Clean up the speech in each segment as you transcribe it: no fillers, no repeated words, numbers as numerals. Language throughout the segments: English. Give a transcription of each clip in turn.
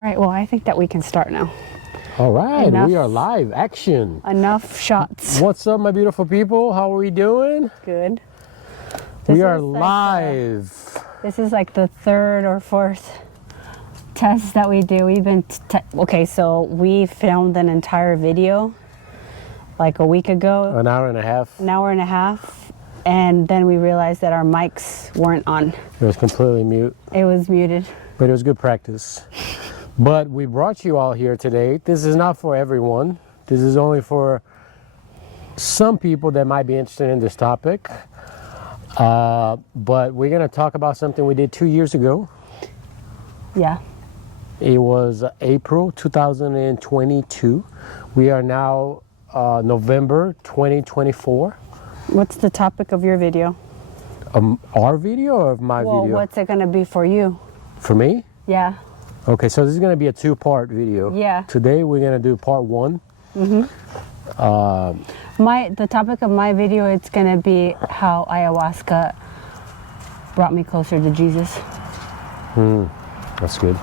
All right, well, I think that we can start now. All right, Enough. we are live. Action. Enough shots. What's up, my beautiful people? How are we doing? Good. We are live. This is like the third or fourth test that we do. We've been, okay, so we filmed an entire video like a week ago. An hour and a half. An hour and a half. And then we realized that our mics weren't on. It was completely mute. It was muted. But it was good practice. But we brought you all here today. This is not for everyone. This is only for some people that might be interested in this topic. But we're going to talk about something we did 2 years ago. Yeah. It was April 2022. We are now November 2024. What's the topic of your video? Our video or my Well, video? what's it going to be for you? For me? Yeah. Okay, so this is going to be a two-part video. Yeah. Today we're going to do part one. The topic of my video, it's going to be how ayahuasca brought me closer to Jesus. That's good.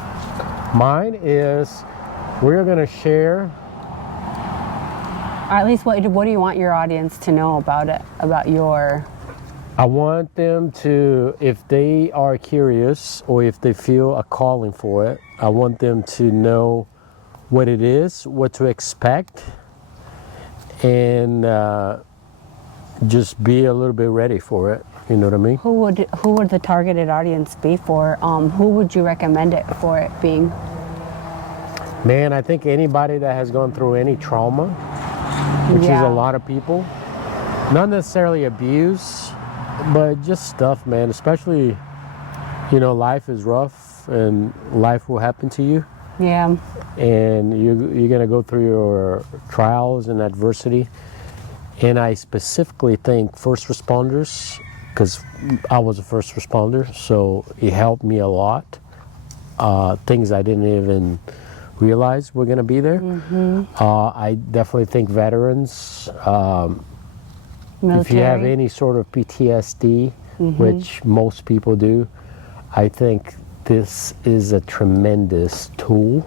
Mine is, we're going to share. Or at least what do you want your audience to know about it, about your... I want them to, if they are curious or if they feel a calling for it, I want them to know what it is, what to expect, and just be a little bit ready for it. You know what I mean? Who would the targeted audience be for? Who would you recommend it for it being? Man, I think anybody that has gone through any trauma, which is a lot of people, not necessarily abuse, but just stuff, man. Especially, you know, life is rough and life will happen to you. Yeah. And you're going to go through your trials and adversity. And I specifically think first responders, because I was a first responder, so it helped me a lot. Things I didn't even realize were going to be there. I definitely think veterans. If you have any sort of PTSD, which most people do, I think this is a tremendous tool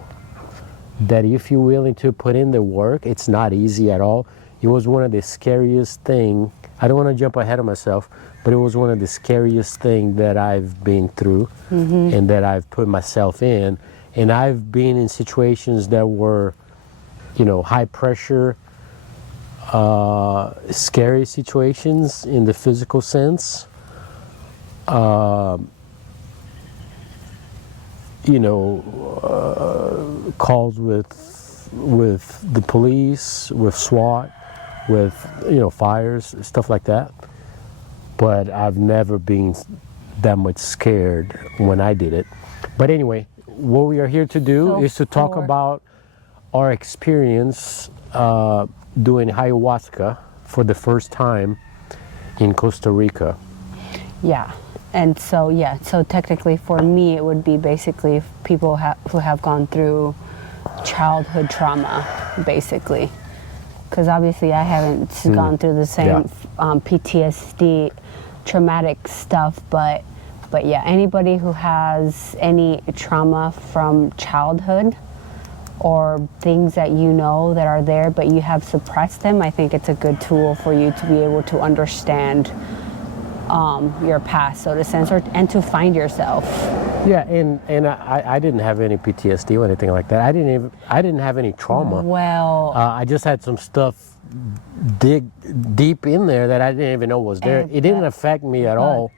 that if you're willing to put in the work, it's not easy at all. It was one of the scariest things. I don't want to jump ahead of myself, but it was one of the scariest things that I've been through and that I've put myself in. And I've been in situations that were, you know, high pressure, scary situations in the physical sense. You know, calls with the police, with SWAT, with, you know, fires, stuff like that. But I've never been that much scared when I did it. But anyway, what we are here to do is to talk about our experience doing ayahuasca for the first time in Costa Rica. Yeah. And so, so technically for me, it would be basically people who have gone through childhood trauma, basically. Because obviously I haven't gone through the same PTSD, traumatic stuff, but yeah, anybody who has any trauma from childhood or things that you know that are there but you have suppressed them, I think it's a good tool for you to be able to understand your past, so to say, and to find yourself. Yeah, and I didn't have any PTSD or anything like that. I didn't have any trauma. Well, I just had some stuff dig deep in there that I didn't even know was there. It didn't affect me at all.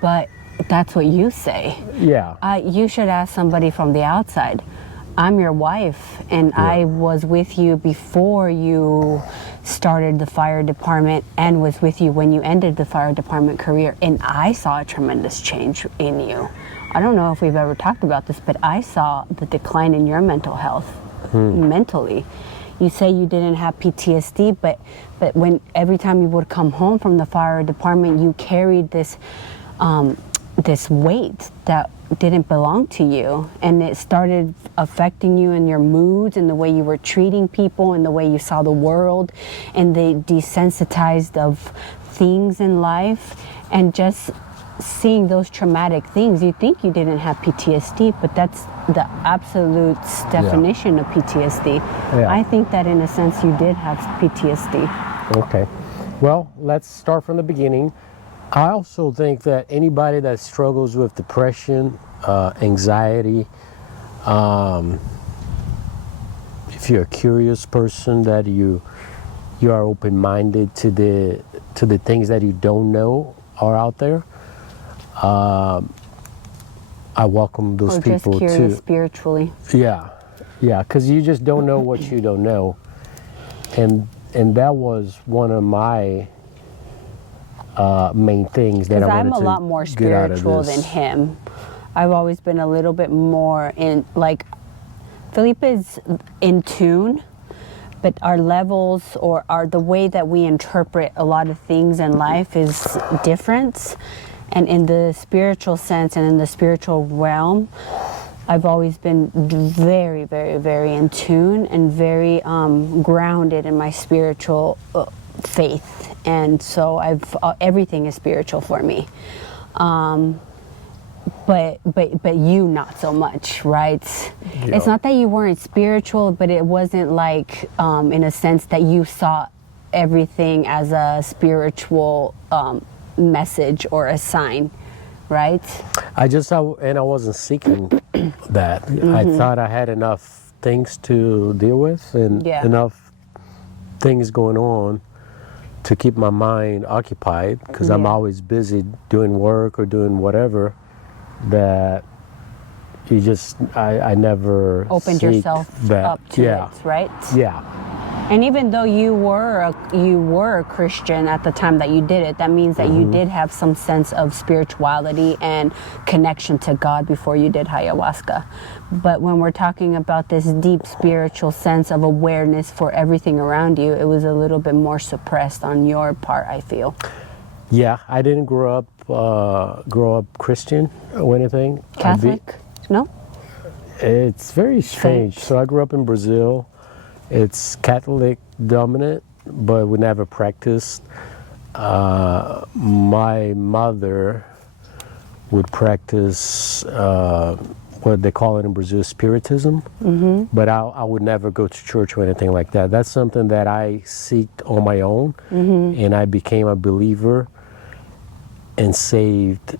But that's what you say. Yeah. You should ask somebody from the outside. I'm your wife, and I was with you before you started the fire department and was with you when you ended the fire department career, and I saw a tremendous change in you. I don't know if we've ever talked about this, but I saw the decline in your mental health, mentally. You say you didn't have PTSD, but when every time you would come home from the fire department, you carried this this weight that didn't belong to you, and it started affecting you in your moods and the way you were treating people and the way you saw the world, and they desensitized of things in life, and just seeing those traumatic things, you think you didn't have PTSD, but that's the absolute definition of PTSD. Yeah. I think that in a sense you did have PTSD. Okay. Well, let's start from the beginning. I also think that anybody that struggles with depression, anxiety, if you're a curious person, that you are open-minded to the things that you don't know are out there, I welcome those Or people just curious too. spiritually. Yeah, because you just don't know what you don't know, and that was one of my main things that I wanted I'm a to lot more get out of spiritual this. than him. I've always been a little bit more in, like, Felipe is in tune, but our levels or the way that we interpret a lot of things in life is different. And in the spiritual sense and in the spiritual realm, I've always been very, very, very in tune and very grounded in my spiritual faith. And so everything is spiritual for me. But you not so much, right? Yeah. It's not that you weren't spiritual, but it wasn't like in a sense that you saw everything as a spiritual message or a sign, right? I wasn't seeking that. I thought I had enough things to deal with and enough things going on to keep my mind occupied, because I'm always busy doing work or doing whatever, that I never Opened seek yourself that. up to it, right? Yeah. And even though you were a Christian at the time that you did it, that means that you did have some sense of spirituality and connection to God before you did ayahuasca. But when we're talking about this deep spiritual sense of awareness for everything around you, it was a little bit more suppressed on your part, I feel. Yeah, I didn't grow up Christian or anything. Catholic? No? It's very strange. Saint. So I grew up in Brazil. It's Catholic dominant, but we never practiced. My mother would practice what they call it in Brazil, spiritism. But I would never go to church or anything like that. That's something that I seeked on my own, and I became a believer and saved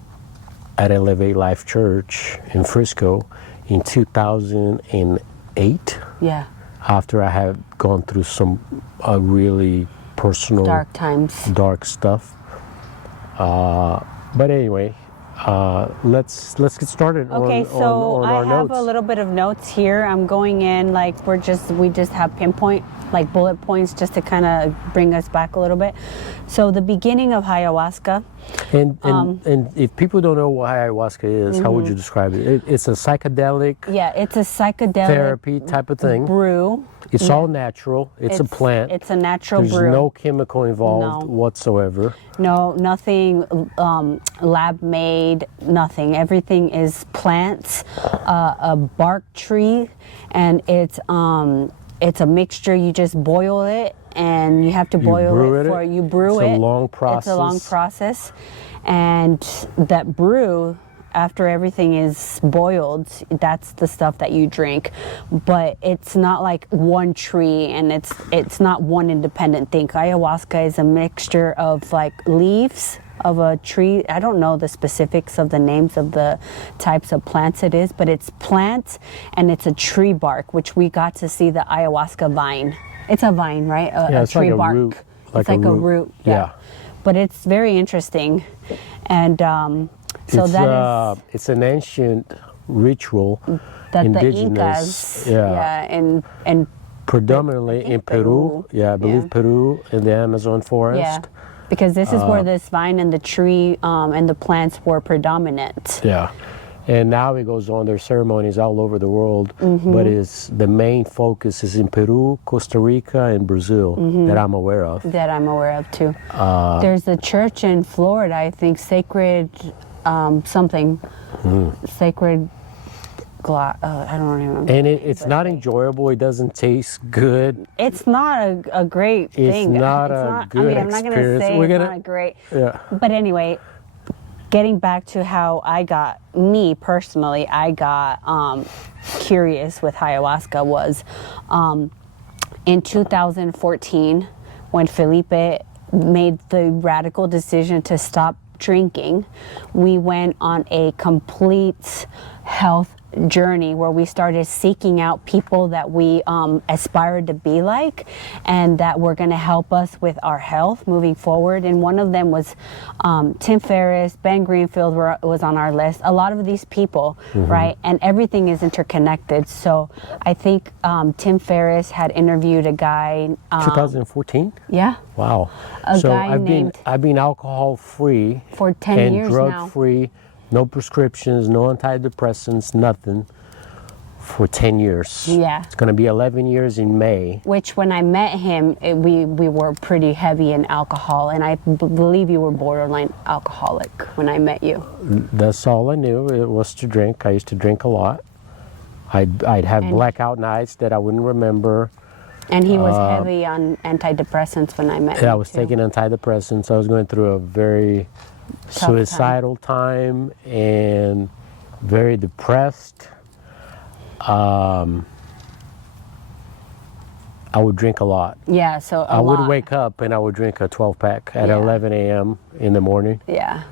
at Elevate Life Church in Frisco in 2008. Yeah. After I had gone through some really personal Dark times. dark stuff. But anyway, let's get started. Okay, so on I our have notes. a little bit of notes here. I'm going in like we just have pinpoint, like bullet points, just to kind of bring us back a little bit. So the beginning of ayahuasca. And if people don't know what ayahuasca is, how would you describe it? It's a psychedelic Yeah, it's a psychedelic therapy type of thing. brew. It's all natural. It's a plant. It's a natural There's brew. no chemical involved No. whatsoever. No, nothing lab made, nothing. Everything is plants, a bark tree, and it's a mixture. You just boil it, and you have to boil you brew it. It's a long process. It's a long process, and that brew, after everything is boiled, that's the stuff that you drink. But it's not like one tree, and it's not one independent thing. Ayahuasca is a mixture of like leaves of a tree. I don't know the specifics of the names of the types of plants it is, but it's plants and it's a tree bark, which we got to see the ayahuasca vine. It's a vine, right? It's tree like a bark. root. It's like a root. Yeah. But it's very interesting, and so it's an ancient ritual, that indigenous, the Incas, and predominantly in Peru. I believe Peru in the Amazon forest. Yeah, because this is where this vine and the tree and the plants were predominant. Yeah, and now it goes on. There's ceremonies all over the world, but the main focus is in Peru, Costa Rica, and Brazil that I'm aware of. That I'm aware of too. There's a church in Florida, I think, Sacred Sacred I don't remember. And it's not enjoyable. It doesn't taste good. It's not a great thing. It's not a good I'm not going to experience. say it's not a great. Yeah. But anyway, getting back to how me personally, I got curious with ayahuasca was in 2014 when Felipe made the radical decision to stop drinking. We went on a complete health journey where we started seeking out people that we aspired to be like and that were going to help us with our health moving forward. And one of them was Tim Ferriss, Ben Greenfield was on our list. A lot of these people, right? And everything is interconnected. So I think Tim Ferriss had interviewed a guy. 2014? Yeah. Wow. A So guy I've been alcohol free for 10 and years drug now. free, no prescriptions, no antidepressants, nothing, for 10 years. Yeah. It's going to be 11 years in May. Which when I met him, we were pretty heavy in alcohol, and I believe you were borderline alcoholic when I met you. That's all I knew. It was to drink. I used to drink a lot. I'd have blackout nights that I wouldn't remember. And he was heavy on antidepressants when I met him. I was taking antidepressants. I was going through a very suicidal time and very depressed. I would drink a lot. Yeah, so I would wake up and I would drink a 12-pack at 11 a.m. in the morning. Yeah.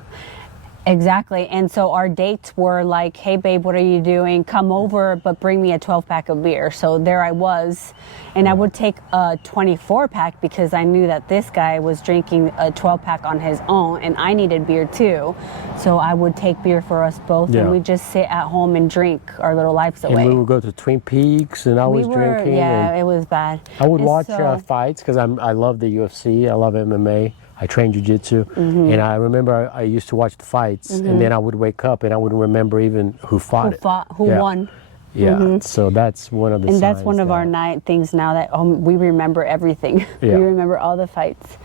Exactly. And so our dates were like, hey, babe, what are you doing? Come over, but bring me a 12-pack of beer. So there I was. And I would take a 24-pack because I knew that this guy was drinking a 12-pack on his own and I needed beer too. So I would take beer for us both and we'd just sit at home and drink our little lives away. And we would go to Twin Peaks and I was drinking. Yeah, it was bad. I would watch fights because I love the UFC. I love MMA. I train jiu-jitsu, and I remember I used to watch the fights, and then I would wake up and I wouldn't remember even who fought who won. Yeah, so that's one of the And signs that's one of our things now that we remember everything. Yeah. We remember all the fights.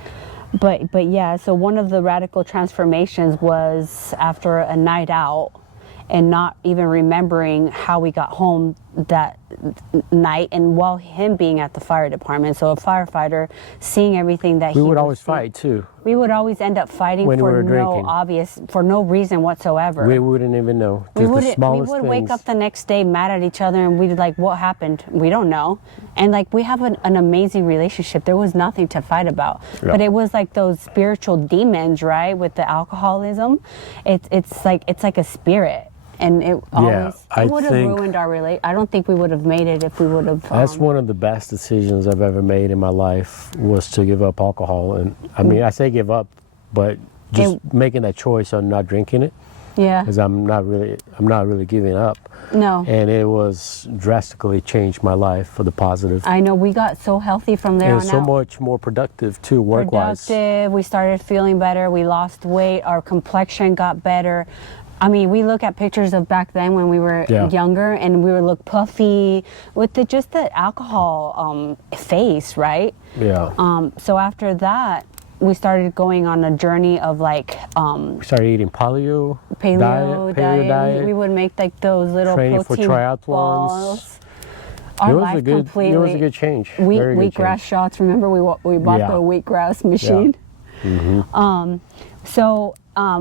But yeah, so one of the radical transformations was after a night out and not even remembering how we got home that night, and while him being at the fire department, so a firefighter seeing everything that we would always fight too. We would always end up fighting when for we were drinking. for no reason whatsoever. We wouldn't even know. We Just the would smallest wake things. up the next day mad at each other and we'd like, what happened? We don't know. And like we have an amazing relationship. There was nothing to fight about. Yeah. But it was like those spiritual demons, right? With the alcoholism. It's like a spirit. And it always would have ruined our relationship. I don't think we would have made it if we would have. That's one of the best decisions I've ever made in my life, was to give up alcohol. And I mean, I say give up, but just making that choice on not drinking it. Yeah. Because I'm not really giving up. No. And it was drastically changed my life for the positive. I know, we got so healthy from there on out. And so much more productive too, work-wise. Productive. We started feeling better. We lost weight. Our complexion got better. I mean, we look at pictures of back then when we were younger, and we would look puffy with just the alcohol face, right? Yeah. So after that, we started going on a journey of like we started eating paleo diet. We would make like those little training protein for triathlons. balls. Our life completely. It was a good change. Wheatgrass shots. Remember, we bought the wheatgrass machine. Yeah. So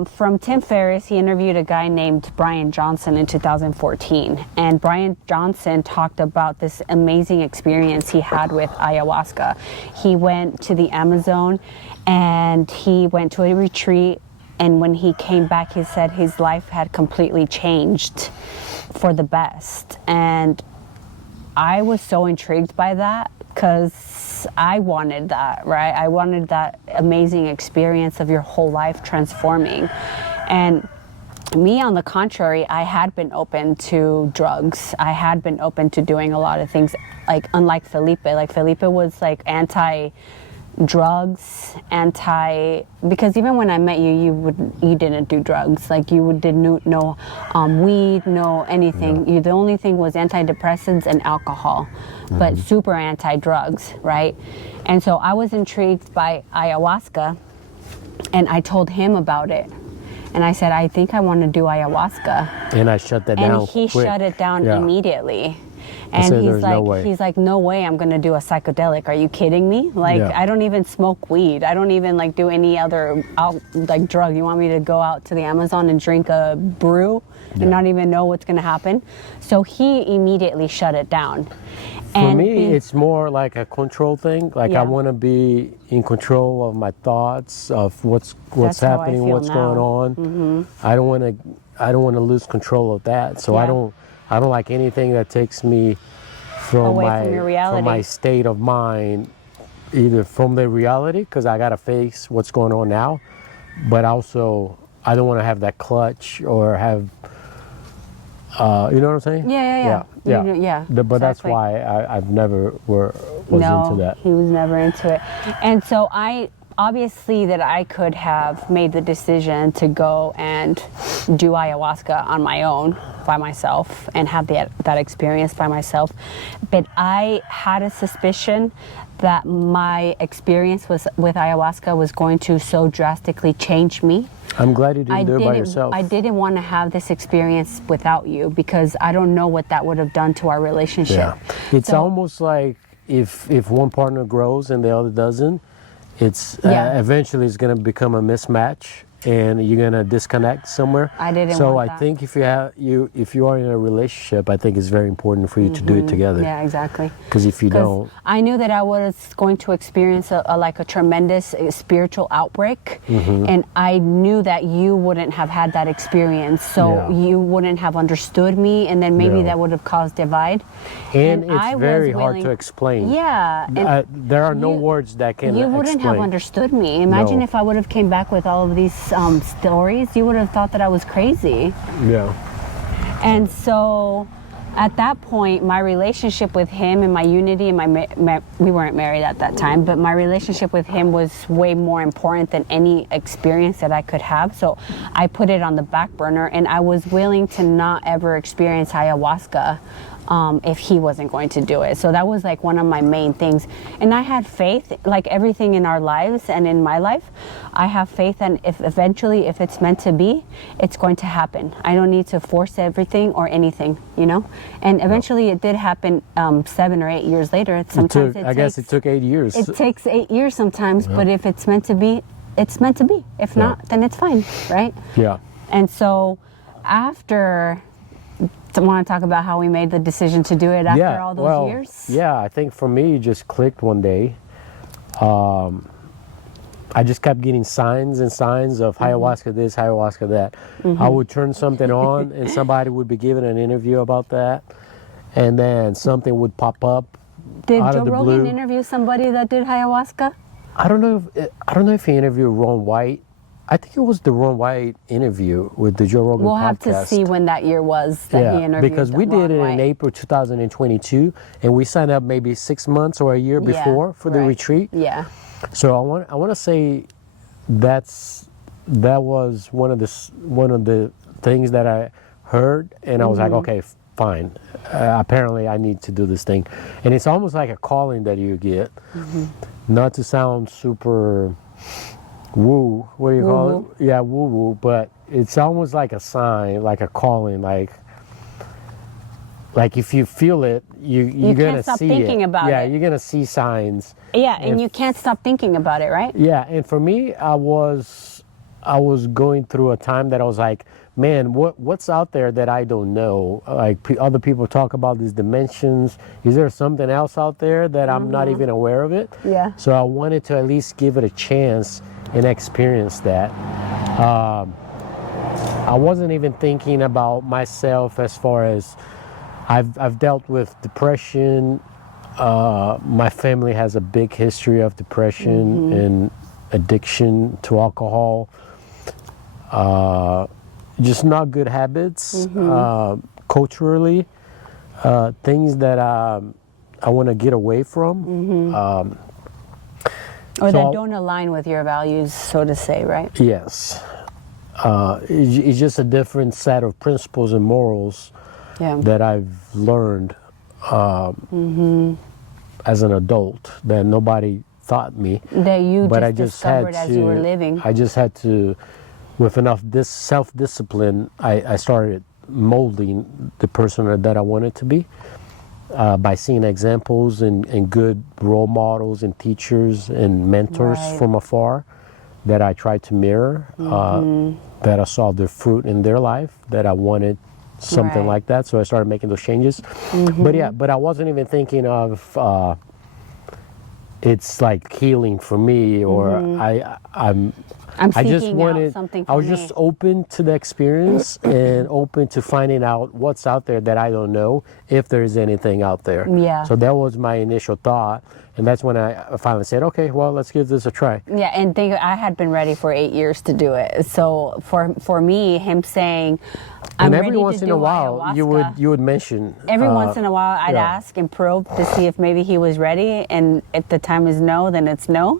from Tim Ferriss, he interviewed a guy named Brian Johnson in 2014. And Brian Johnson talked about this amazing experience he had with ayahuasca. He went to the Amazon and he went to a retreat. And when he came back, he said his life had completely changed for the best. And I was so intrigued by that because I wanted that, right? I wanted that amazing experience of your whole life transforming. And me, on the contrary, I had been open to drugs. I had been open to doing a lot of things, like unlike Felipe. Like Felipe was like anti-drugs, because even when I met you, you didn't do drugs. Like you didn't know weed, no anything. Yeah. The only thing was antidepressants and alcohol, but super anti-drugs, right? And so I was intrigued by ayahuasca, and I told him about it. And I said, I think I want to do ayahuasca. And I shut that down. And he shut it down immediately. And said, he's "There's like, no way." no way I'm going to do a psychedelic. Are you kidding me? Like, Yeah. I don't even smoke weed. I don't even like do any other drug. You want me to go out to the Amazon and drink a brew and not even know what's going to happen? So he immediately shut it down. For me, it's more like a control thing. Like I Yeah. want to be in control of my thoughts, of what's That's how I happening, feel what's now. going on. I don't want to lose control of that. So Yeah. I don't like anything that takes me Away from your reality. from my state of mind, either from the reality, because I got to face what's going on now, but also I don't want to have that clutch or have, you know what I'm saying? Yeah. But that's Exactly. why I've never was No, into that. he was never into it. And so obviously that I could have made the decision to go and do ayahuasca on my own, by myself, and have that experience by myself. But I had a suspicion that my experience with ayahuasca was going to so drastically change me. I'm glad you didn't do it by yourself. I didn't want to have this experience without you, because I don't know what that would have done to our relationship. Yeah. It's almost like if one partner grows and the other doesn't, it's eventually it's going to become a mismatch and you're going to disconnect somewhere. I didn't so want I that. think if you are in a relationship, I think it's very important for you to do it together. Yeah, exactly. Because if you don't, I knew that I was going to experience a tremendous spiritual outbreak, and I knew that you wouldn't have had that experience, so you wouldn't have understood me, and then maybe that would have caused divide. and it's I was very hard willing- to explain. Yeah, and there are no words that can you wouldn't explain. have understood me. Imagine No. if I would have came back with all of these stories. You would have thought that I was crazy. Yeah. And so at that point, my relationship with him and my unity and we weren't married at that time, but my relationship with him was way more important than any experience that I could have. So I put it on the back burner, and I was willing to not ever experience ayahuasca if he wasn't going to do it. So that was like one of my main things. And I had faith, like everything in our lives and in my life, I have faith, and if it's meant to be, it's going to happen. I don't need to force everything or anything, you know? And eventually it did happen 7 or 8 years later. I guess it took 8 years. It takes 8 years sometimes, but if it's meant to be, it's meant to be. If not, then it's fine, right? Yeah. And so after, I want to talk about how we made the decision to do it after all those years? Yeah, I think for me, it just clicked one day. I just kept getting signs and signs of ayahuasca this, ayahuasca that. I would turn something on and somebody would be giving an interview about that. And then something would pop up Did out Joe of the Rogan blue. interview somebody that did ayahuasca? I don't know if he interviewed Ron White. I think it was the Ron White interview with the Joe Rogan We'll podcast. have to see when that year was that he interviewed because we Ron did it White. in April 2022, and we signed up maybe 6 months or a year before for the retreat. Yeah. So I want to say that was one of the things that I heard, and I was like, okay, fine. Apparently, I need to do this thing, and it's almost like a calling that you get. Not to sound super woo, what do you call it? Yeah, woo woo, but it's almost like a sign, like a calling, like if you feel it, you're gonna stop see thinking it. about Yeah, it. you're gonna see signs. Yeah, and you can't stop thinking about it, right? Yeah, and for me, I was going through a time that I was like, man, what's out there that I don't know? Like other people talk about these dimensions. Is there something else out there that I'm not even aware of it? Yeah. So I wanted to at least give it a chance and experience that. I wasn't even thinking about myself as far as I've dealt with depression. My family has a big history of depression and addiction to alcohol. Just not good habits. Culturally, things that I want to get away from. Or that don't align with your values, so to say, right? Yes. It's just a different set of principles and morals that I've learned as an adult that nobody taught me. That you But discovered as you were living. I just had to, with enough self-discipline, I started molding the person that I wanted to be. by seeing examples and good role models and teachers and mentors Right. from afar that I tried to mirror, that I saw the fruit in their life, that I wanted something Right. like that. So I started making those changes. But yeah, but I wasn't even thinking of it's like healing for me, or I'm I just seeking wanted, out something I for was me. just open to the experience and open to finding out what's out there that I don't know, if there's anything out there. Yeah. So that was my initial thought. And that's when I finally said, okay, well, let's give this a try. Yeah, and I had been ready for 8 years to do it. So for me, him saying, "I'm And ready every to once in do a while, ayahuasca," you would mention. every once in a while, I'd yeah. ask and probe to see if maybe he was ready, and if the time is no, then it's no.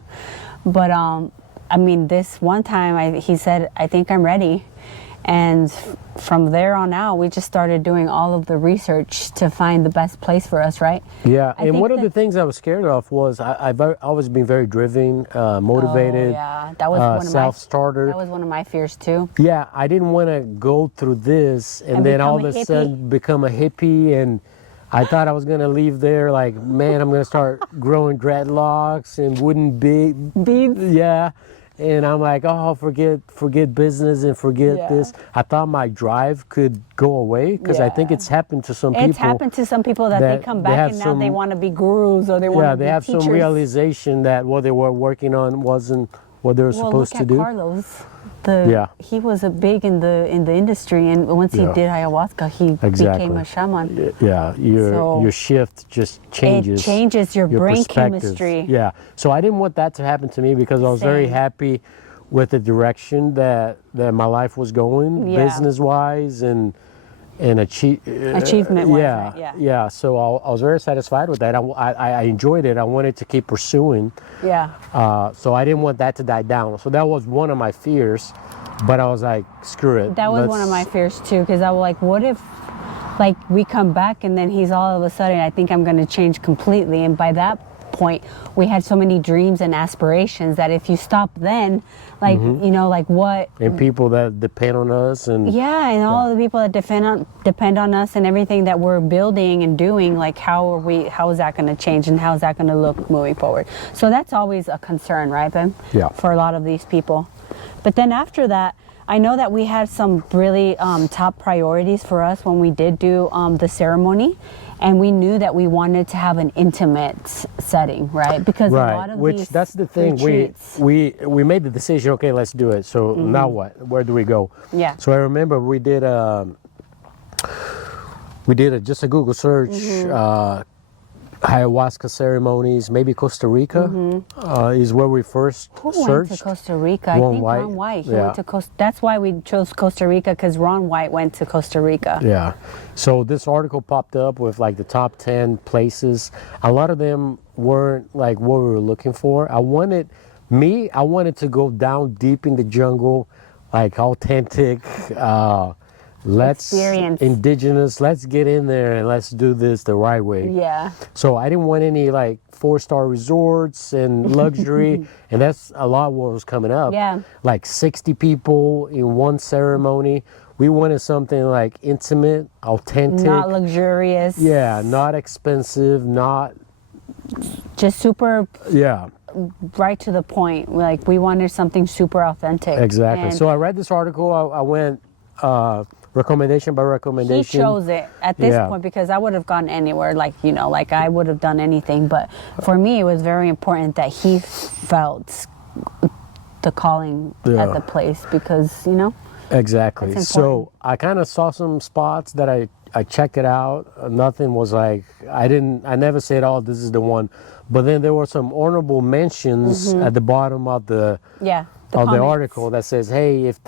But I mean, this one time, he said, "I think I'm ready," and from there on out, we just started doing all of the research to find the best place for us, right? Yeah, I and think one of that- the things I was scared of was I've always been very driven, motivated, Oh, yeah, that was one of self-starter. That was one of my fears too. Yeah, I didn't want to go through this and then all of become a a sudden become a hippie, and I thought I was going to leave there like, man, I'm going to start growing dreadlocks and wooden Beads. Yeah. And I'm like, oh, forget business and forget Yeah. this. I thought my drive could go away, because I think Yeah. it's happened to some people. It's happened to some people that they come they back have and now they some- want to be gurus or they want Yeah, to be they have teachers. some realization that what they were working on wasn't what they were Well, supposed look to at do. Carlos. Yeah. He was a big in the industry, and once he Yeah. did ayahuasca, he became a shaman. Yeah, So- your shift just changes. It changes your brain perspective. chemistry. Yeah. So I didn't want that to happen to me, because I was very Same. happy with the direction that my life was going, Yeah. business wise and Achievement wise, yeah, right? Yeah. yeah. So I was very satisfied with that. I enjoyed it. I wanted to keep pursuing. Yeah. So I didn't want that to die down. So that was one of my fears, but I was like, screw it. That was one of my fears too, because I was like, what if like we come back and then he's all of a sudden, I think I'm going to change completely. And by that point, we had so many dreams and aspirations that if you stop then, like, you know, like what? And people that depend on us, and Yeah, and all the people that depend on us and everything that we're building and doing, like how is that going to change and how is that going to look moving forward? So that's always a concern, right, Ben? Yeah. For a lot of these people. But then after that, I know that we had some really top priorities for us when we did do the ceremony, and we knew that we wanted to have an intimate setting, right? Because a lot of which these that's the thing. retreats, We made the decision. Okay, let's do it. So now what? Where do we go? Yeah. So I remember we did just a Google search. Ayahuasca ceremonies, maybe Costa Rica is where we first who searched. went to Costa Rica? I think Ron White. He went to Costa. That's why we chose Costa Rica, because Ron White went to Costa Rica. Yeah. So this article popped up with like the top 10 places. A lot of them weren't like what we were looking for. I wanted to go down deep in the jungle, like authentic, Experience. indigenous, let's get in there and let's do this the right way. Yeah. So I didn't want any like 4-star resorts and luxury, and that's a lot what was coming up. Yeah. Like 60 people in one ceremony. We wanted something like intimate, authentic. Not luxurious. Yeah, not expensive, not. Just super Yeah, right to the point. Like we wanted something super authentic. exactly. And So I read this article. I went recommendation by he recommendation. chose it at this Yeah. point because I would have gone anywhere, like, you know, like I would have done anything. But for me, it was very important that he felt the calling at the place because, you know. Exactly. That's So important. I kind of saw some spots that I checked it out. Nothing was like, I never said, oh, this is the one. But then there were some honorable mentions at the bottom of the Yeah. the comments. article that says, hey, if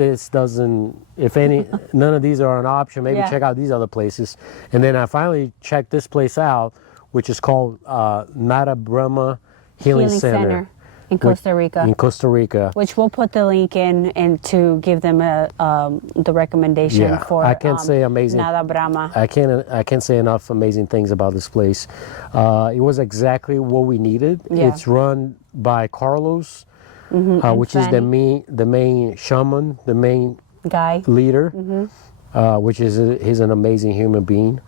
none of these are an option, maybe Yeah. check out these other places. And then I finally checked this place out, which is called Brahma Healing Center in Costa Rica. in Costa Rica. Which we'll put the link in and to give them the recommendation Yeah, for. I can't say amazing. Nada Brahma. I can't say enough amazing things about this place. It was exactly what we needed. Yeah. It's run by Carlos, which is Fanny. the main shaman, the main Guy. leader, which is he's an amazing human being.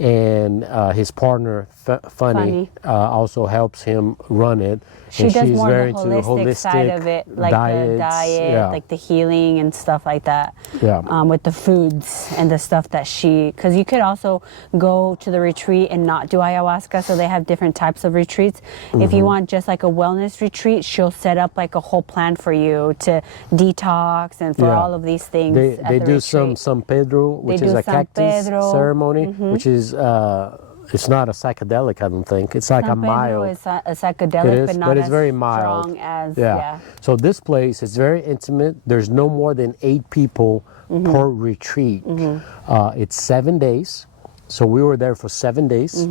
and his partner Funny also helps him run it. She and does she's more very the into holistic side of it, like diets, the diet, like the healing and stuff like that. Yeah. With the foods and the stuff that because you could also go to the retreat and not do ayahuasca, so they have different types of retreats. If you want just like a wellness retreat, she'll set up like a whole plan for you to detox and for all of these things. They do some San Pedro, which is a cactus ceremony, which is it's not a psychedelic, I don't think. It's like San a Pedro mild. is a psychedelic, but not it's as very mild. strong as So this place is very intimate. There's no more than 8 people per retreat. It's 7 days, so we were there for 7 days,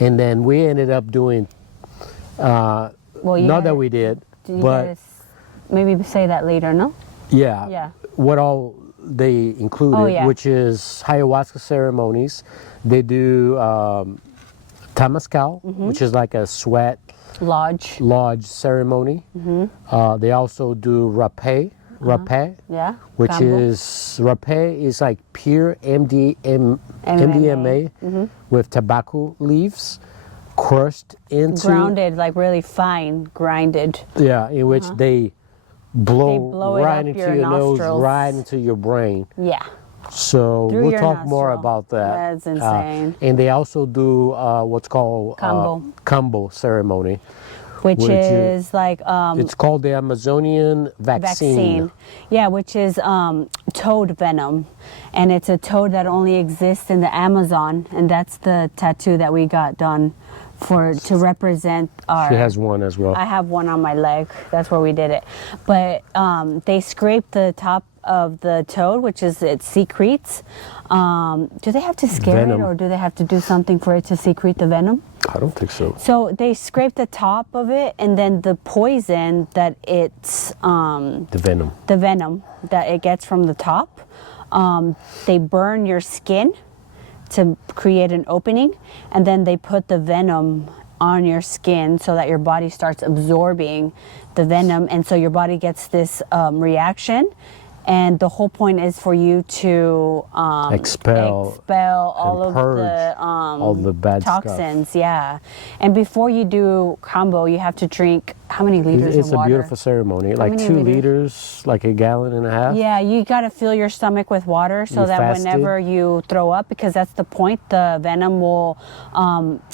and then we ended up doing. Not that we did, but maybe say that later, no? Yeah. What all they included, which is ayahuasca ceremonies. They do Temazcal, which is like a sweat lodge ceremony. They also do rapé, which rapé is like pure MDMA with tobacco leaves crushed into grounded, like really fine grinded. Yeah, in which they blow right into your nose, right into your brain. Yeah. So we'll talk more about that. That's insane. And they also do what's called Kambo ceremony, which is like it's called the Amazonian vaccine. Yeah, which is toad venom, and it's a toad that only exists in the Amazon, and that's the tattoo that we got done to represent our. She has one as well. I have one on my leg. That's where we did it. But they scrape the top of the toad, which is it secretes. Do they have to scare it, or do they have to do something for it to secrete the venom? I don't think so. So they scrape the top of it, and then the poison that it's the venom that it gets from the top, they burn your skin to create an opening, and then they put the venom on your skin so that your body starts absorbing the venom, and so your body gets this reaction. And the whole point is for you to expel all of the bad toxins stuff. Yeah. And before you do combo, you have to drink how many liters of water? It's a beautiful ceremony, like 2 liters, like a gallon and a half. Yeah, you got to fill your stomach with water so that whenever you throw up, because that's the point, the venom will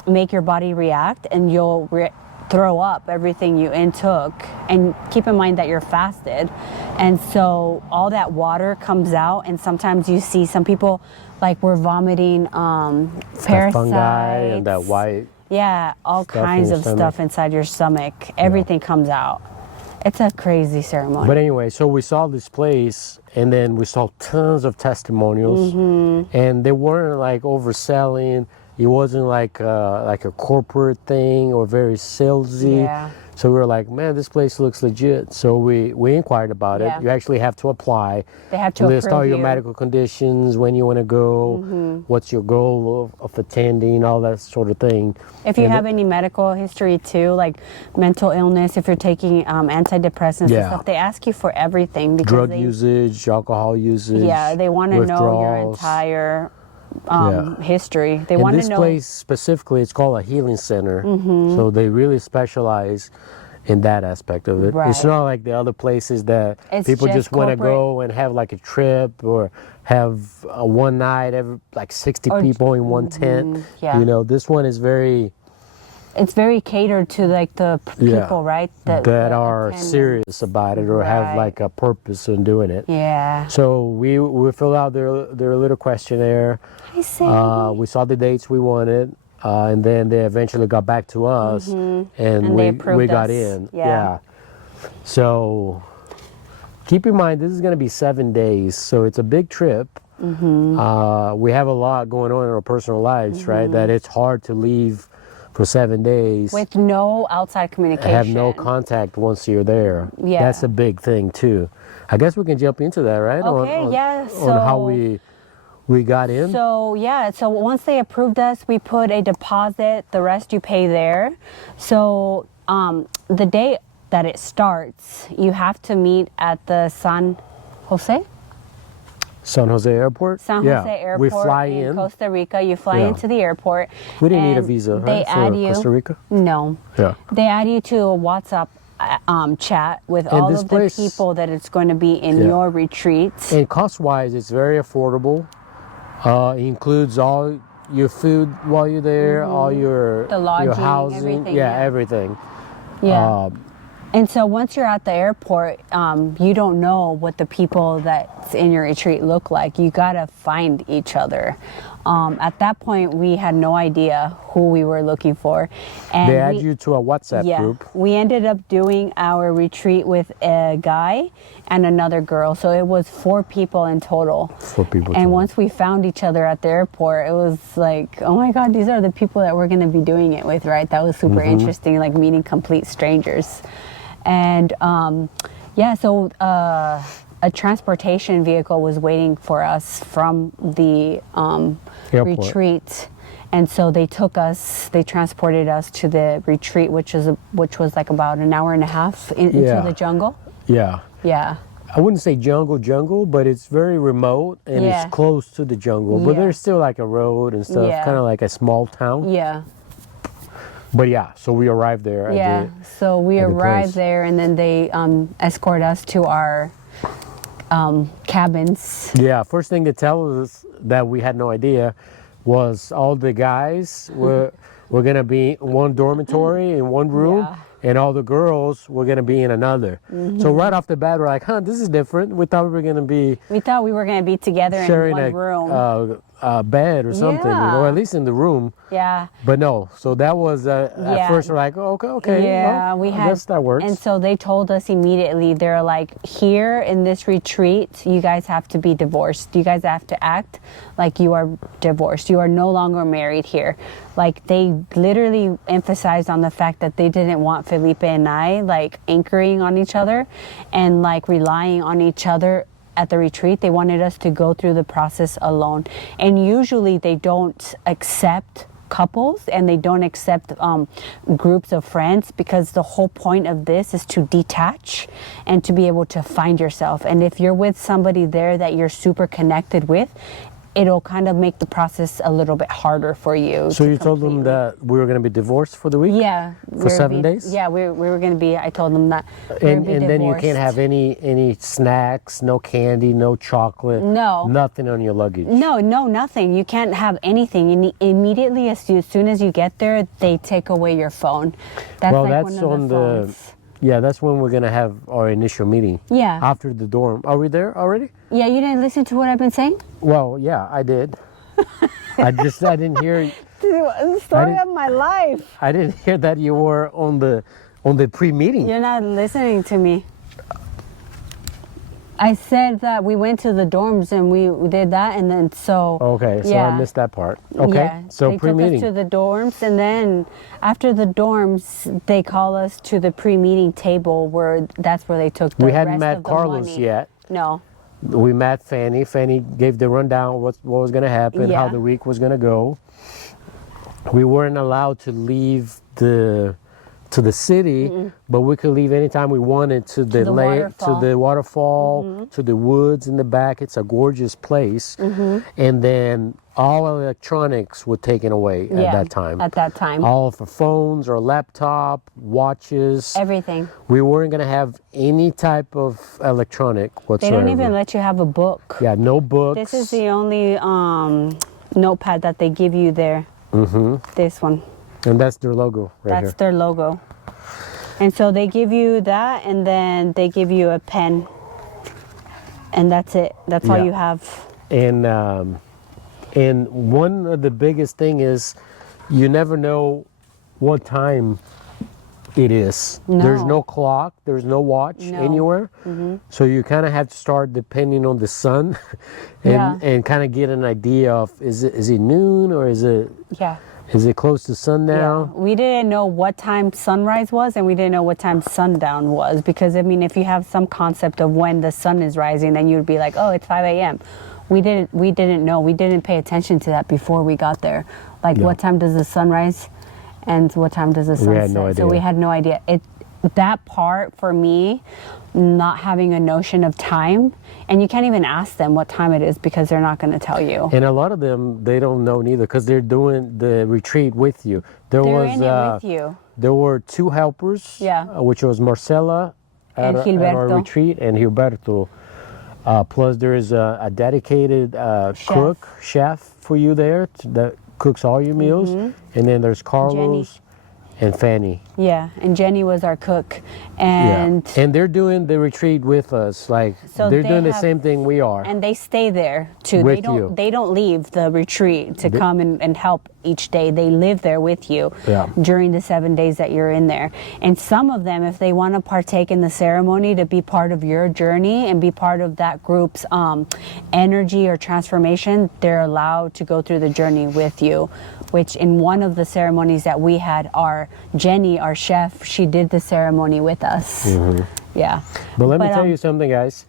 make your body react, and you'll throw up everything you intook. And keep in mind that you're fasted, and so all that water comes out, and sometimes you see some people like we're vomiting parasites, fungi and that white all kinds of stuff inside your stomach. Everything comes out. It's a crazy ceremony. But anyway, so we saw this place, and then we saw tons of testimonials, and they weren't like overselling. It wasn't like a corporate thing or very salesy. Yeah. So we were like, man, this place looks legit. So we inquired about it. You actually have to apply. They have to list all your medical conditions, when you want to go, what's your goal of attending, all that sort of thing. If you have any medical history too, like mental illness, if you're taking antidepressants and stuff, they ask you for everything. Because drug usage, alcohol usage. Yeah, they want to know your entire history. They want to know. This place specifically, it's called a healing center, so they really specialize in that aspect of it. Right. It's not like the other places that people just want to go and have like a trip or have a one night, like 60 people in one tent. Yeah. You know, this one is very. It's very catered to like the people, right? That are serious about it or have like a purpose in doing it. Yeah. So we filled out their little questionnaire. I see. We saw the dates we wanted, and then they eventually got back to us, and we got in. Yeah. So keep in mind, this is going to be 7 days, so it's a big trip. We have a lot going on in our personal lives, right? That it's hard to leave for 7 days with no outside communication. Have no contact once you're there. Yeah. That's a big thing too. I guess we can jump into that, right? Okay, on how we got in. So so once they approved us, we put a deposit, the rest you pay there. So the day that it starts, you have to meet at the San Jose? San Jose Airport? San Yeah. Jose Airport We fly in in. Costa Rica. You fly Yeah. into the airport. We didn't need a and visa, they right, add for you, Costa Rica? No. Yeah. They add you to a WhatsApp chat with And all this of place- the people that it's going to be in Yeah. your retreat. And cost-wise, it's very affordable. It includes all your food while you're there, all your The lodging, your housing, everything, yeah, yeah. everything. Yeah. And so once you're at the airport, you don't know what the people that's in your retreat look like. You gotta find each other. At that point, we had no idea who we were looking for. And They add you to a WhatsApp yeah, group. we ended up doing our retreat with a guy and another girl. So it was 4 people in total. 4 people. And total. once we found each other at the airport, it was like, oh my God, these are the people that we're going to be doing it with, right? That was super interesting, like meeting complete strangers. And yeah, so a transportation vehicle was waiting for us from the Airport. retreat. And so they transported us to the retreat, which was like about an hour and a half into Yeah. the jungle. Yeah. Yeah. I wouldn't say jungle, but it's very remote and Yeah. it's close to the jungle. But Yeah. there's still like a road and stuff, Yeah. kind of like a small town. Yeah. But yeah, so we arrived there. Yeah. So we at the arrived place. there, and then they escort us to our cabins. Yeah, first thing to tell us that we had no idea was all the guys were gonna be in one dormitory in one room, Yeah. and all the girls were gonna be in another. So right off the bat, we're like, "Huh, this is different." We thought we were gonna be We thought we were going to be together in sharing one room. a bed or something, Yeah. or at least in the room. Yeah. But no, so that was at Yeah. first we're like, oh, okay, Yeah, well, we I had. guess that works. And so they told us immediately. They're like, here in this retreat, you guys have to be divorced. You guys have to act like you are divorced. You are no longer married here. Like they literally emphasized on the fact that they didn't want Felipe and I like anchoring on each other and like relying on each other at the retreat. They wanted us to go through the process alone. And usually they don't accept couples and they don't accept groups of friends, because the whole point of this is to detach and to be able to find yourself. And if you're with somebody there that you're super connected with, it'll kind of make the process a little bit harder for you. So to you told them completely- that we were going to be divorced for the week? Yeah. For 7 days? Yeah, we were going to be, I told them that. we And, would be and then you can't divorced. have any snacks, no candy, no chocolate. No. Nothing on your luggage. No, nothing. You can't have anything. Immediately, as soon as you get there, they take away your phone. That's Well, like that's one of on the phones. Yeah, that's when we're going to have our initial meeting. Yeah. After the dorm. Are we there already? Yeah, you didn't listen to what I've been saying? Well, yeah, I did. I didn't hear The story didn't- of my life. I didn't hear that you were on the pre-meeting. You're not listening to me. I said that we went to the dorms and we did that, and then so. Okay, so yeah. I missed that part. Okay, Yeah, so they pre-meeting. took us to the dorms, and then after the dorms, they call us to the pre-meeting table where that's where they took the We hadn't rest met of the Carlos money. yet. No. We met Fanny. Fanny gave the rundown what was going to happen, how Yeah. the week was going to go. We weren't allowed to leave to the city, but we could leave anytime we wanted to the the lake, waterfall. to the waterfall, to the woods in the back. It's a gorgeous place. And then all electronics were taken away at that time. At that time. All of our phones, our laptop, watches. Everything. We weren't going to have any type of electronic They whatsoever. don't even let you have a book. Yeah, no books. This is the only notepad that they give you there. This one. And that's their logo right That's their logo. And so they give you that, and then they give you a pen. And that's it. That's all Yeah. you have. here. And one of the biggest thing is you never know what time it is. No. There's no clock, there's no watch No. anywhere. So you kind of have to start depending on the sun Yeah. and kind of get an idea of is it noon or is it Yeah. close to sundown? Yeah. We didn't know what time sunrise was, and we didn't know what time sundown was, because I mean, if you have some concept of when the sun is rising, then you'd be like, oh, it's 5 a.m. We didn't know. We didn't pay attention to that before we got there. Like, Yeah. what time does the sun rise and what time does the sun had no set? So idea. we had no idea. that part for me, not having a notion of time, and you can't even ask them what time it is because they're not going to tell you. And a lot of them, they don't know neither because they're doing the retreat with you. They're in it with you. There were 2 helpers, Yeah. Which was Marcela And at our Gilberto. retreat, and Gilberto. Plus, there is a dedicated chef for you there that cooks all your meals. And then there's Carlos and Fanny. Yeah, and Jenny was our cook, and and they're doing the retreat with us. Like So they're they doing the have- same thing we are. and they stay there too. With you. They don't leave the retreat to come and help each day. They live there with you during the 7 days that you're in there. And some of them, if they want to partake in the ceremony to be part of your journey and be part of that group's energy or transformation, they're allowed to go through the journey with you. Which in one of the ceremonies that we had, our Jenny, our chef, she did the ceremony with us. Yeah. But let me tell you something, guys.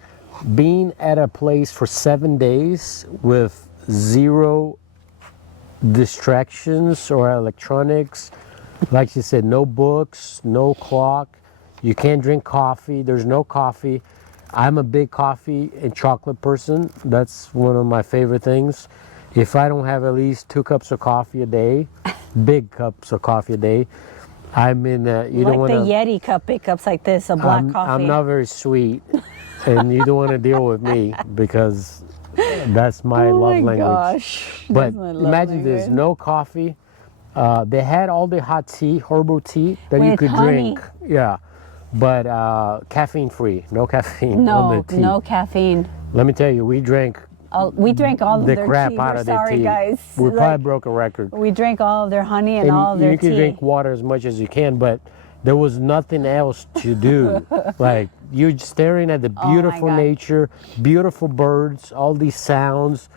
Being at a place for 7 days with 0 distractions or electronics, like you said, no books, no clock, you can't drink coffee, there's no coffee. I'm a big coffee and chocolate person. That's one of my favorite things. If I don't have at least 2 cups of coffee a day, big cups of coffee a day, I'm in. You don't want like to. the Yeti cup, big cups like this, a black coffee. I'm not very sweet, and you don't want to deal with me because that's my love language. Gosh, But that's my love imagine this: language. no coffee. They had all the hot tea, herbal tea that you With could honey. drink. Yeah, but caffeine free. No caffeine on No, the tea. no caffeine. Let me tell you, we drank We drank all of the their crap tea. out We're of their sorry, tea. guys. We Like, probably broke a record. we drank all of their honey and all of you their can tea. drink water as much as you can, but there was nothing else to do. Like you're staring at the beautiful God. nature, beautiful birds, all these sounds,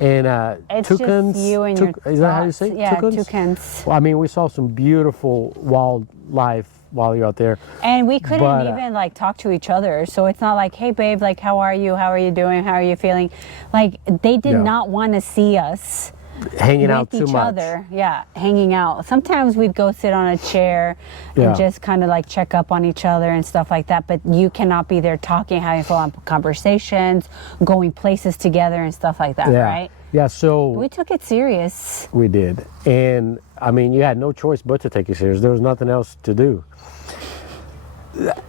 and It's toucans. just you and your Is that how you thoughts. say? Yeah, toucans? toucans. Well, I mean, we saw some beautiful wildlife while you're out there. And we couldn't But, even like talk to each other. So it's not like, hey babe, like how are you? How are you doing? How are you feeling? Like they did Yeah. not want to see us Hanging out with too each much. other. Yeah, hanging out. Sometimes we'd go sit on a chair Yeah. and just kind of like check up on each other and stuff like that. But you cannot be there talking, having full-on conversations, going places together and stuff like that, Yeah. right? Yeah. So We took it serious. we did, and I mean, you had no choice but to take it serious. There was nothing else to do.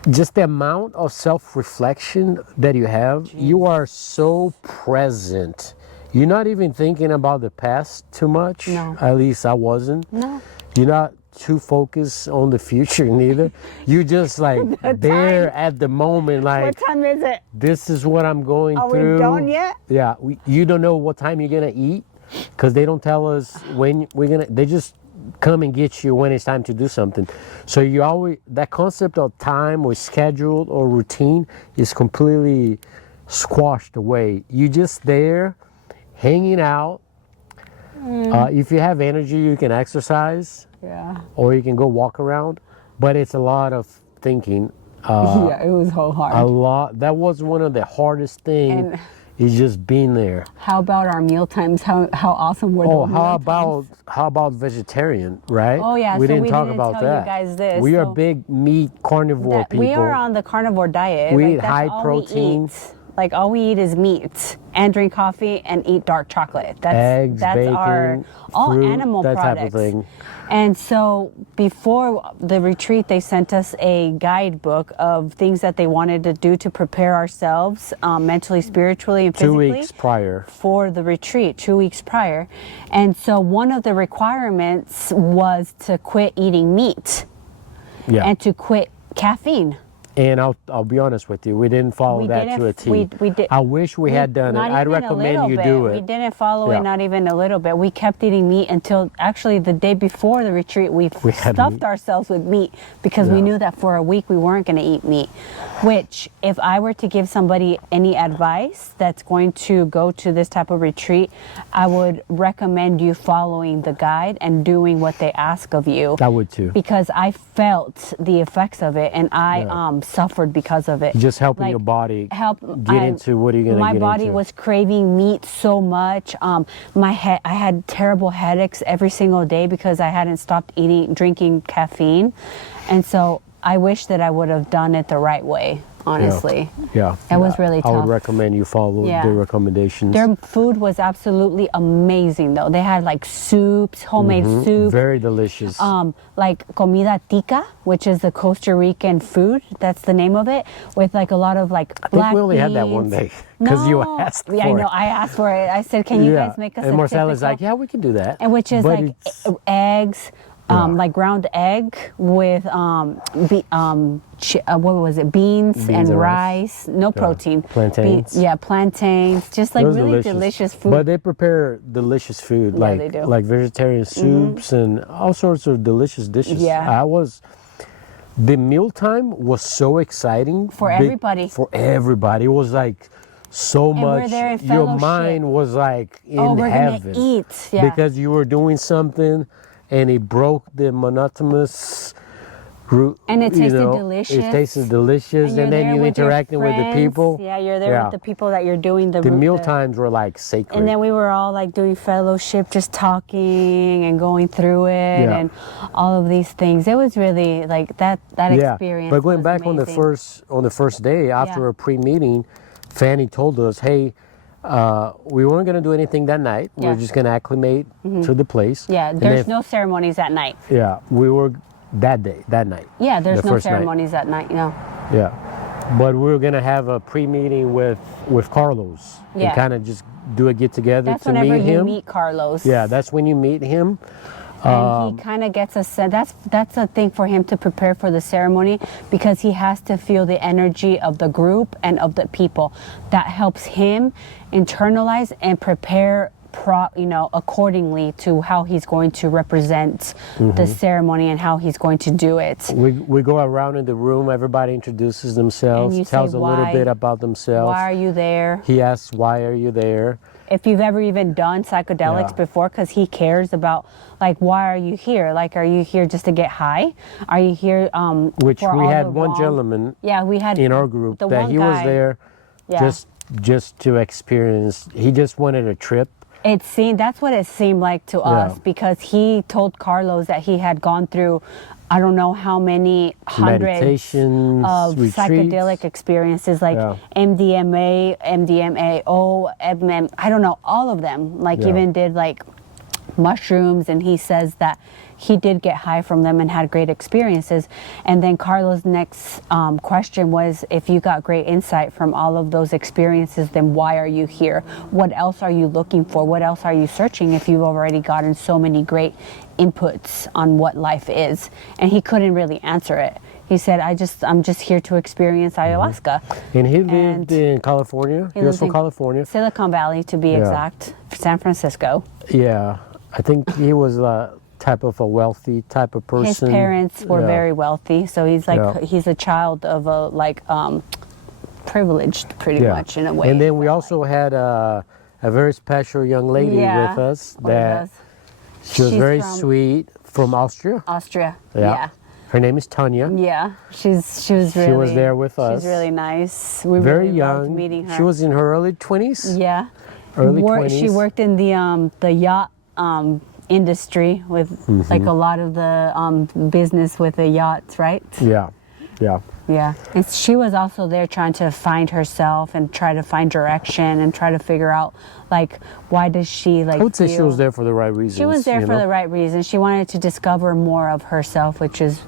Just the amount of self-reflection that you have, you are so present. You're not even thinking about the past too much. No. At least I wasn't. No. You're not too focused on the future neither. You just like there at the moment, like What time is it? this is what I'm going Are through. we done yet? Yeah, you don't know what time you're gonna eat because they don't tell us when we're gonna. They just come and get you when it's time to do something. So you always that concept of time or schedule or routine is completely squashed away. You just there, hanging out. If you have energy, you can exercise Yeah. or you can go walk around. But it's a lot of thinking. Yeah, it was so hard. A lot. That was one of the hardest things. And- Is just being there. How about our meal times? How awesome were Oh, those how about vegetarian, right? Oh, yeah, we so didn't we talk didn't about tell you that. guys this, We are so- big meat carnivore people. We are on the carnivore diet. We Like, eat that's high all protein. We eat. Like all we eat is meat and drink coffee and eat dark chocolate. That's Eggs, bacon, our all fruit, animal that products. type of thing. And so before the retreat, they sent us a guidebook of things that they wanted to do to prepare ourselves mentally, spiritually, and 2 physically. weeks prior. For the retreat 2 weeks prior. And so one of the requirements was to quit eating meat Yeah. and to quit caffeine. And I'll be honest with you, we didn't follow We that didn't to a f- T. we did- I wish we had done it. Not I'd even a recommend little you bit. do We it. didn't follow Yeah. it, not even a little bit. We kept eating meat until actually the day before the retreat, we had stuffed meat. ourselves with meat because we Yeah. knew that for a week we weren't going to eat meat. Which, if I were to give somebody any advice that's going to go to this type of retreat, I would recommend you following the guide and doing what they ask of you. I would too. Because I felt the effects of it and I suffered because of it. Just helping Like, your body help get into what you're gonna my get body into. was craving meat so much. My head, I had terrible headaches every single day because I hadn't stopped drinking caffeine, and so I wish that I would have done it the right way, honestly. Yeah. It was really I tough. would recommend you follow Yeah. the recommendations. Their food was absolutely amazing, though. They had like soups, homemade soup. Very delicious. Like comida tica, which is the Costa Rican food. That's the name of it, with like a lot of like black I think we only had that beans. one day because you asked for Yeah, I know. it. I asked for it. I said, "Can you Yeah. guys make us And a Marcella's typical-" like, yeah, we can do that. And which is But like it's- eggs, like ground egg with what was it? Beans and rice. No protein. Plantains. Plantains. Just like It was really delicious food. But they prepare delicious food, Yeah, like they do. like vegetarian soups and all sorts of delicious dishes. Yeah. The mealtime was so exciting For everybody. For everybody, it was like so we're much. there in Your fellowship. mind was like in Oh, we're gonna heaven eat. Yeah. because you were doing something, and it broke the monotonous. And it you tasted know, delicious. It tasted delicious, you're and then there you with your interacting with the friends. people. Yeah, you're there with the people that you're doing the The meal the- times were like sacred. And then we were all like doing fellowship, just talking and going through it, Yeah. and all of these things. It was really like that experience. But going was back amazing. on the first day after Yeah. a pre-meeting, Fanny told us, "Hey, we weren't going to do anything that night. We Yeah. were just going to acclimate to the place." Yeah, And there's then- no ceremonies at night. Yeah, we were that night. Yeah, there's the no first night. ceremonies at night. No. Yeah, but we were going to have a pre-meeting with Carlos Yeah. and kind of just do a get together That's to whenever meet you him. meet Carlos. Yeah, that's when you meet him. And he kind of gets a sense. That's a thing for him to prepare for the ceremony, because he has to feel the energy of the group and of the people. That helps him internalize and prepare accordingly to how he's going to represent the ceremony and how he's going to do it. We go around in the room. Everybody introduces themselves, And you tells say a little why. bit about themselves. Why are you there? He asks, "Why are you there?" If you've ever even done psychedelics Yeah. before, because he cares about, like, why are you here? Like, are you here just to get high? Are you here Which for we all had the one wrong- gentleman Yeah, we had in our group the that one he was guy- there Yeah. just to experience. He just wanted a trip. That's what it seemed like to us, because he told Carlos that he had gone through, I don't know how many hundreds Meditations, of retreats. psychedelic experiences, like Yeah. MDMA, MDMAO, I don't know, all of them. Like Yeah. even did like mushrooms, and he says that he did get high from them and had great experiences. And then Carlos' next question was, if you got great insight from all of those experiences, then why are you here? What else are you looking for? What else are you searching if you've already gotten so many great inputs on what life is? And he couldn't really answer it. He said, I'm just here to experience ayahuasca. And he lived in California. He was lived from in California. Silicon Valley, to be Yeah. exact, San Francisco. Yeah, I think he was a type of a wealthy type of person. His parents were Yeah. very wealthy, so he's like Yeah. he's a child of a privileged, pretty much in a way. And then we also had a very special young lady Yeah, with us with that us. she was She's very from- sweet, from Austria. Austria. Yeah. Yeah. Her name is Tanya. Yeah. She was really. She was there with us. She's really nice. We Very really loved young. meeting her. She was in her early 20s. Yeah. Early She 20s. worked in the yacht industry with Mm-hmm. like a lot of the business with the yachts, right? Yeah. Yeah. Yeah, and she was also there trying to find herself and try to find direction and try to figure out, like, why does she like? I would say she feel- was there for the right reasons. She was there you for know? the right reason. She wanted to discover more of herself, which is,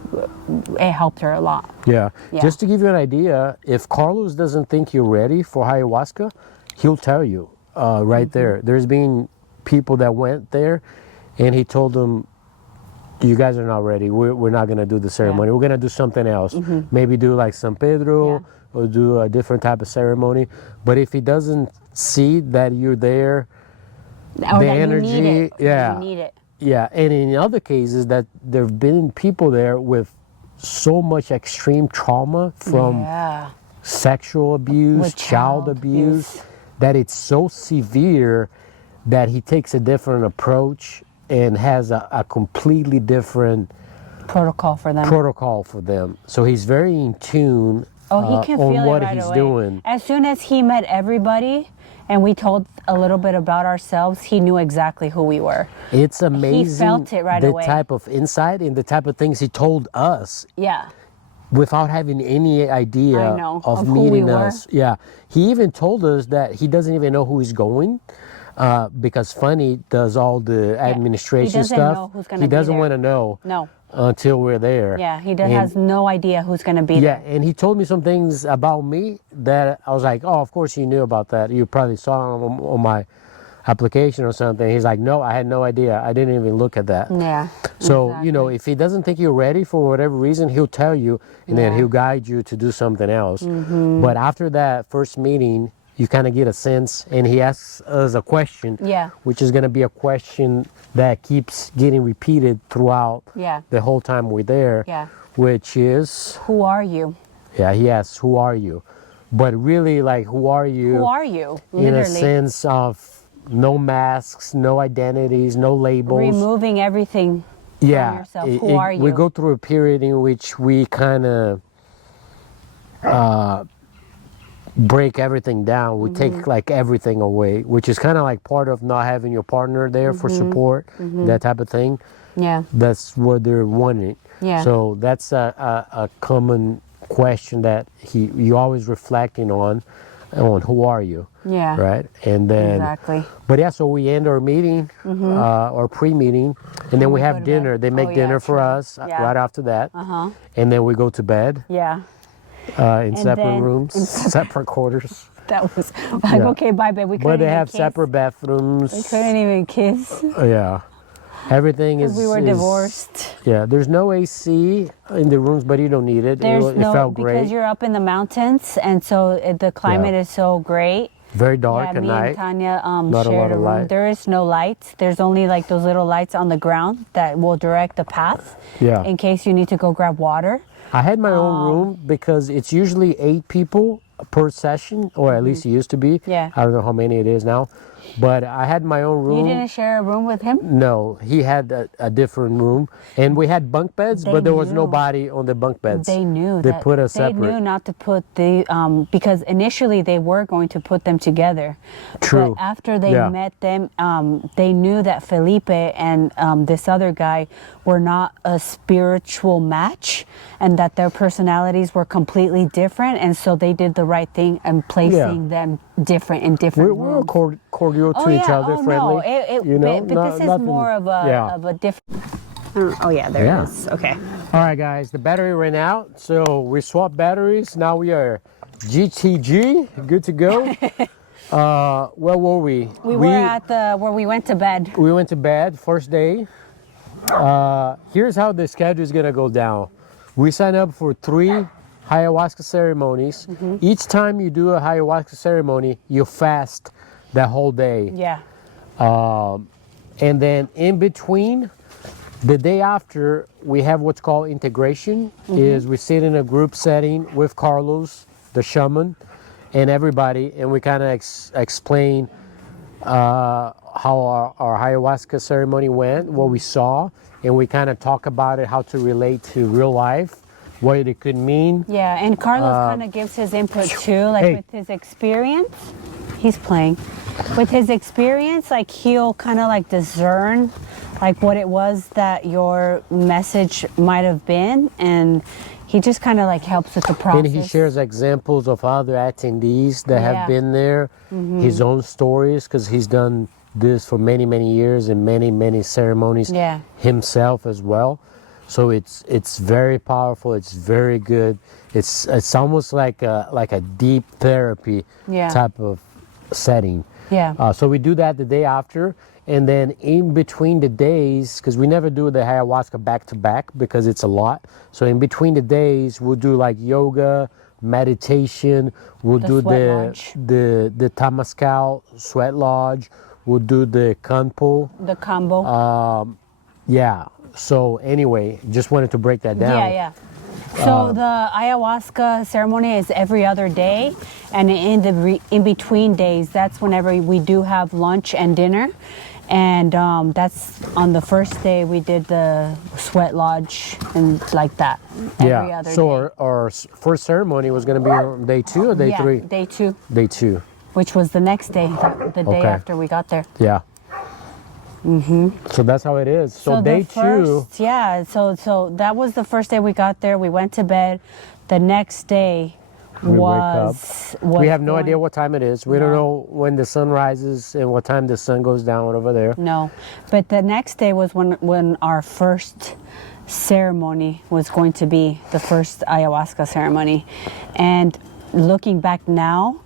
it helped her a lot. Yeah. Yeah. Just to give you an idea, if Carlos doesn't think you're ready for ayahuasca, he'll tell you right Mm-hmm. there. There's been people that went there, and he told them, "You guys are not ready. We're not going to do the ceremony. We're going to do something else. Maybe do like San Pedro Yeah. or do a different type of ceremony." But if he doesn't see that you're there, Or the that energy, you need it. yeah. You need it. yeah, and in other cases that there have been people there with so much extreme trauma from Yeah. sexual abuse, With child child abuse, abuse. that it's so severe that he takes a different approach and has a completely different Protocol for them. protocol for them. So he's very in tune Oh, he can on feel what it right he's away. doing. As soon as he met everybody and we told a little bit about ourselves, he knew exactly who we were. It's amazing felt it right the away. type of insight and the type of things he told us. Yeah. without having any idea I know, of of who meeting we were. us. Yeah, he even told us that he doesn't even know who he's going, because Funny does all the administration doesn't stuff. know who's gonna He be doesn't there. want to know No. until we're there. Yeah, he And- has no idea who's going to be Yeah, there. and he told me some things about me that I was like, oh, of course you knew about that. You probably saw it on my application or something. He's like, no, I had no idea. I didn't even look at that. Yeah. So, you know, if he doesn't think you're ready for whatever reason, he'll tell you, and then Yeah. he'll guide you to do something else. But after that first meeting, you kind of get a sense, and he asks us a question, Yeah. which is going to be a question that keeps getting repeated throughout Yeah. the whole time we're there, Yeah. which is, Who are you? yeah, he asks, who are you? But really, like, who are you? Who are you? In a Literally. sense of no masks, no identities, no labels. Removing everything Yeah, from yourself. Who are you? we go through a period in which we kind of break everything down. We take like everything away, which is kind of like part of not having your partner there for support, that type of thing. Yeah. That's what they're wanting. Yeah. So that's a common question that you always reflecting on who are you, Yeah. right? And then Exactly. but yeah, so we end our meeting, or pre-meeting, and then we we go have to dinner. bed. They make Oh, yeah, dinner for true. us Yeah. right after that, Uh-huh. and then we go to bed Yeah. in separate then- rooms, separate quarters. That was like, Yeah. okay, bye, babe. We couldn't But they even have kiss. separate bathrooms. We couldn't even kiss. Yeah, everything is. We were is- divorced. Yeah, there's no AC in the rooms, but you don't need it. There's It no, felt because great. you're up in the mountains, and so the climate is so great. Very dark Yeah, at me night. and Tanya Not a shared lot a of room. light. There is no lights. There's only like those little lights on the ground that will direct the path. Yeah. In case you need to go grab water. I had my own room because it's usually 8 people per session, or at least it used to be. Yeah. I don't know how many it is now, but I had my own room. You didn't share a room with him? No, he had a different room, and we had bunk beds, They but there was knew. nobody on the bunk beds. They knew They that put us they separate. knew not to put the because initially they were going to put them together. True. But after they Yeah. met them, they knew that Felipe and this other guy were not a spiritual match, and that their personalities were completely different, and so they did the right thing and placing them different in different We're rooms. cordial to each other, friendly. No, you know, but this is nothing- more of a yeah. different. Oh yeah, there Yeah. it is. Okay. All right, guys, the battery ran out, so we swapped batteries. Now we are GTG, good to go. Where were we? We were at the where we went to bed. We went to bed first day. Here's how the schedule is gonna go down. We sign up for 3 ayahuasca ceremonies. Each time you do a ayahuasca ceremony, you fast that whole day. Yeah. And then in between, the day after, we have what's called integration. Is we sit in a group setting with Carlos, the shaman, and everybody, and we kind of explain how our ayahuasca ceremony went, what we saw, and we kind of talk about it, how to relate to real life, what it could mean. Yeah, and Carlos kind of gives his input too, like Hey. with his experience. He's playing. With his experience, like he'll kind of like discern like what it was that your message might have been, and he just kind of like helps with the process. And he shares examples of other attendees that Yeah. have been there, his own stories, because he's done this for many, many years and many, many ceremonies Yeah. himself as well. So it's very powerful. It's very good. It's almost like a deep therapy Yeah. type of setting. Yeah. So we do that the day after, and then in between the days, because we never do the ayahuasca back to back because it's a lot. So in between the days, we'll do like yoga, meditation. We'll The do sweat lodge. the Tamascal sweat lodge. We'll do the Kanpo. The combo. Yeah. So anyway, just wanted to break that down. Yeah, yeah. So the ayahuasca ceremony is every other day, and in between days, that's whenever we do have lunch and dinner, and that's on the first day we did the sweat lodge and like that. Every other So day. our first ceremony was going to be on day 2 or day 3? Day 2, Day 2. which was the next day, the day Okay. after we got there. Yeah. So that's how it is. So day two. Yeah. So that was the first day we got there. We went to bed. The next day We wake up. was We have no going- idea what time it is. We don't know when the sun rises and what time the sun goes down over there. No, but the next day was when our first ceremony was going to be, the first ayahuasca ceremony. And looking back now,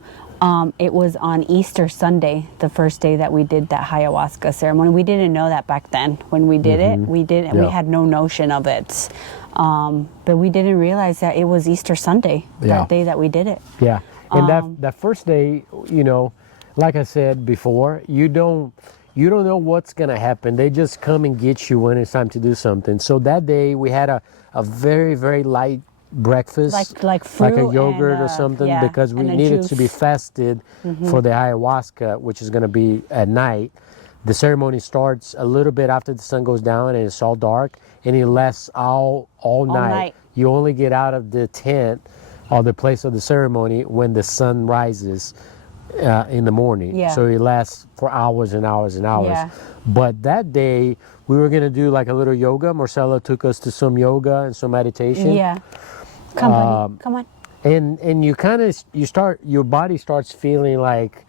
it was on Easter Sunday, the first day that we did that ayahuasca ceremony. We didn't know that back then when we did it. We didn't. We Yeah. had no notion of it, but we didn't realize that it was Easter Sunday that day that we did it. Yeah, and that first day, you know, like I said before, you don't know what's gonna happen. They just come and get you when it's time to do something. So that day we had a very, very light breakfast, like fruit, like a yogurt and, or something, yeah, because we and a needed to be juice. fasted for the ayahuasca, which is gonna be at night. The ceremony starts a little bit after the sun goes down and it's all dark, and it lasts all night. You only get out of the tent or the place of the ceremony when the sun rises in the morning. Yeah. So it lasts for hours and hours and hours. Yeah. But that day we were gonna do like a little yoga. Marcelo took us to some yoga and some meditation. Yeah. Come, buddy. Come on. And you kind of your body starts feeling like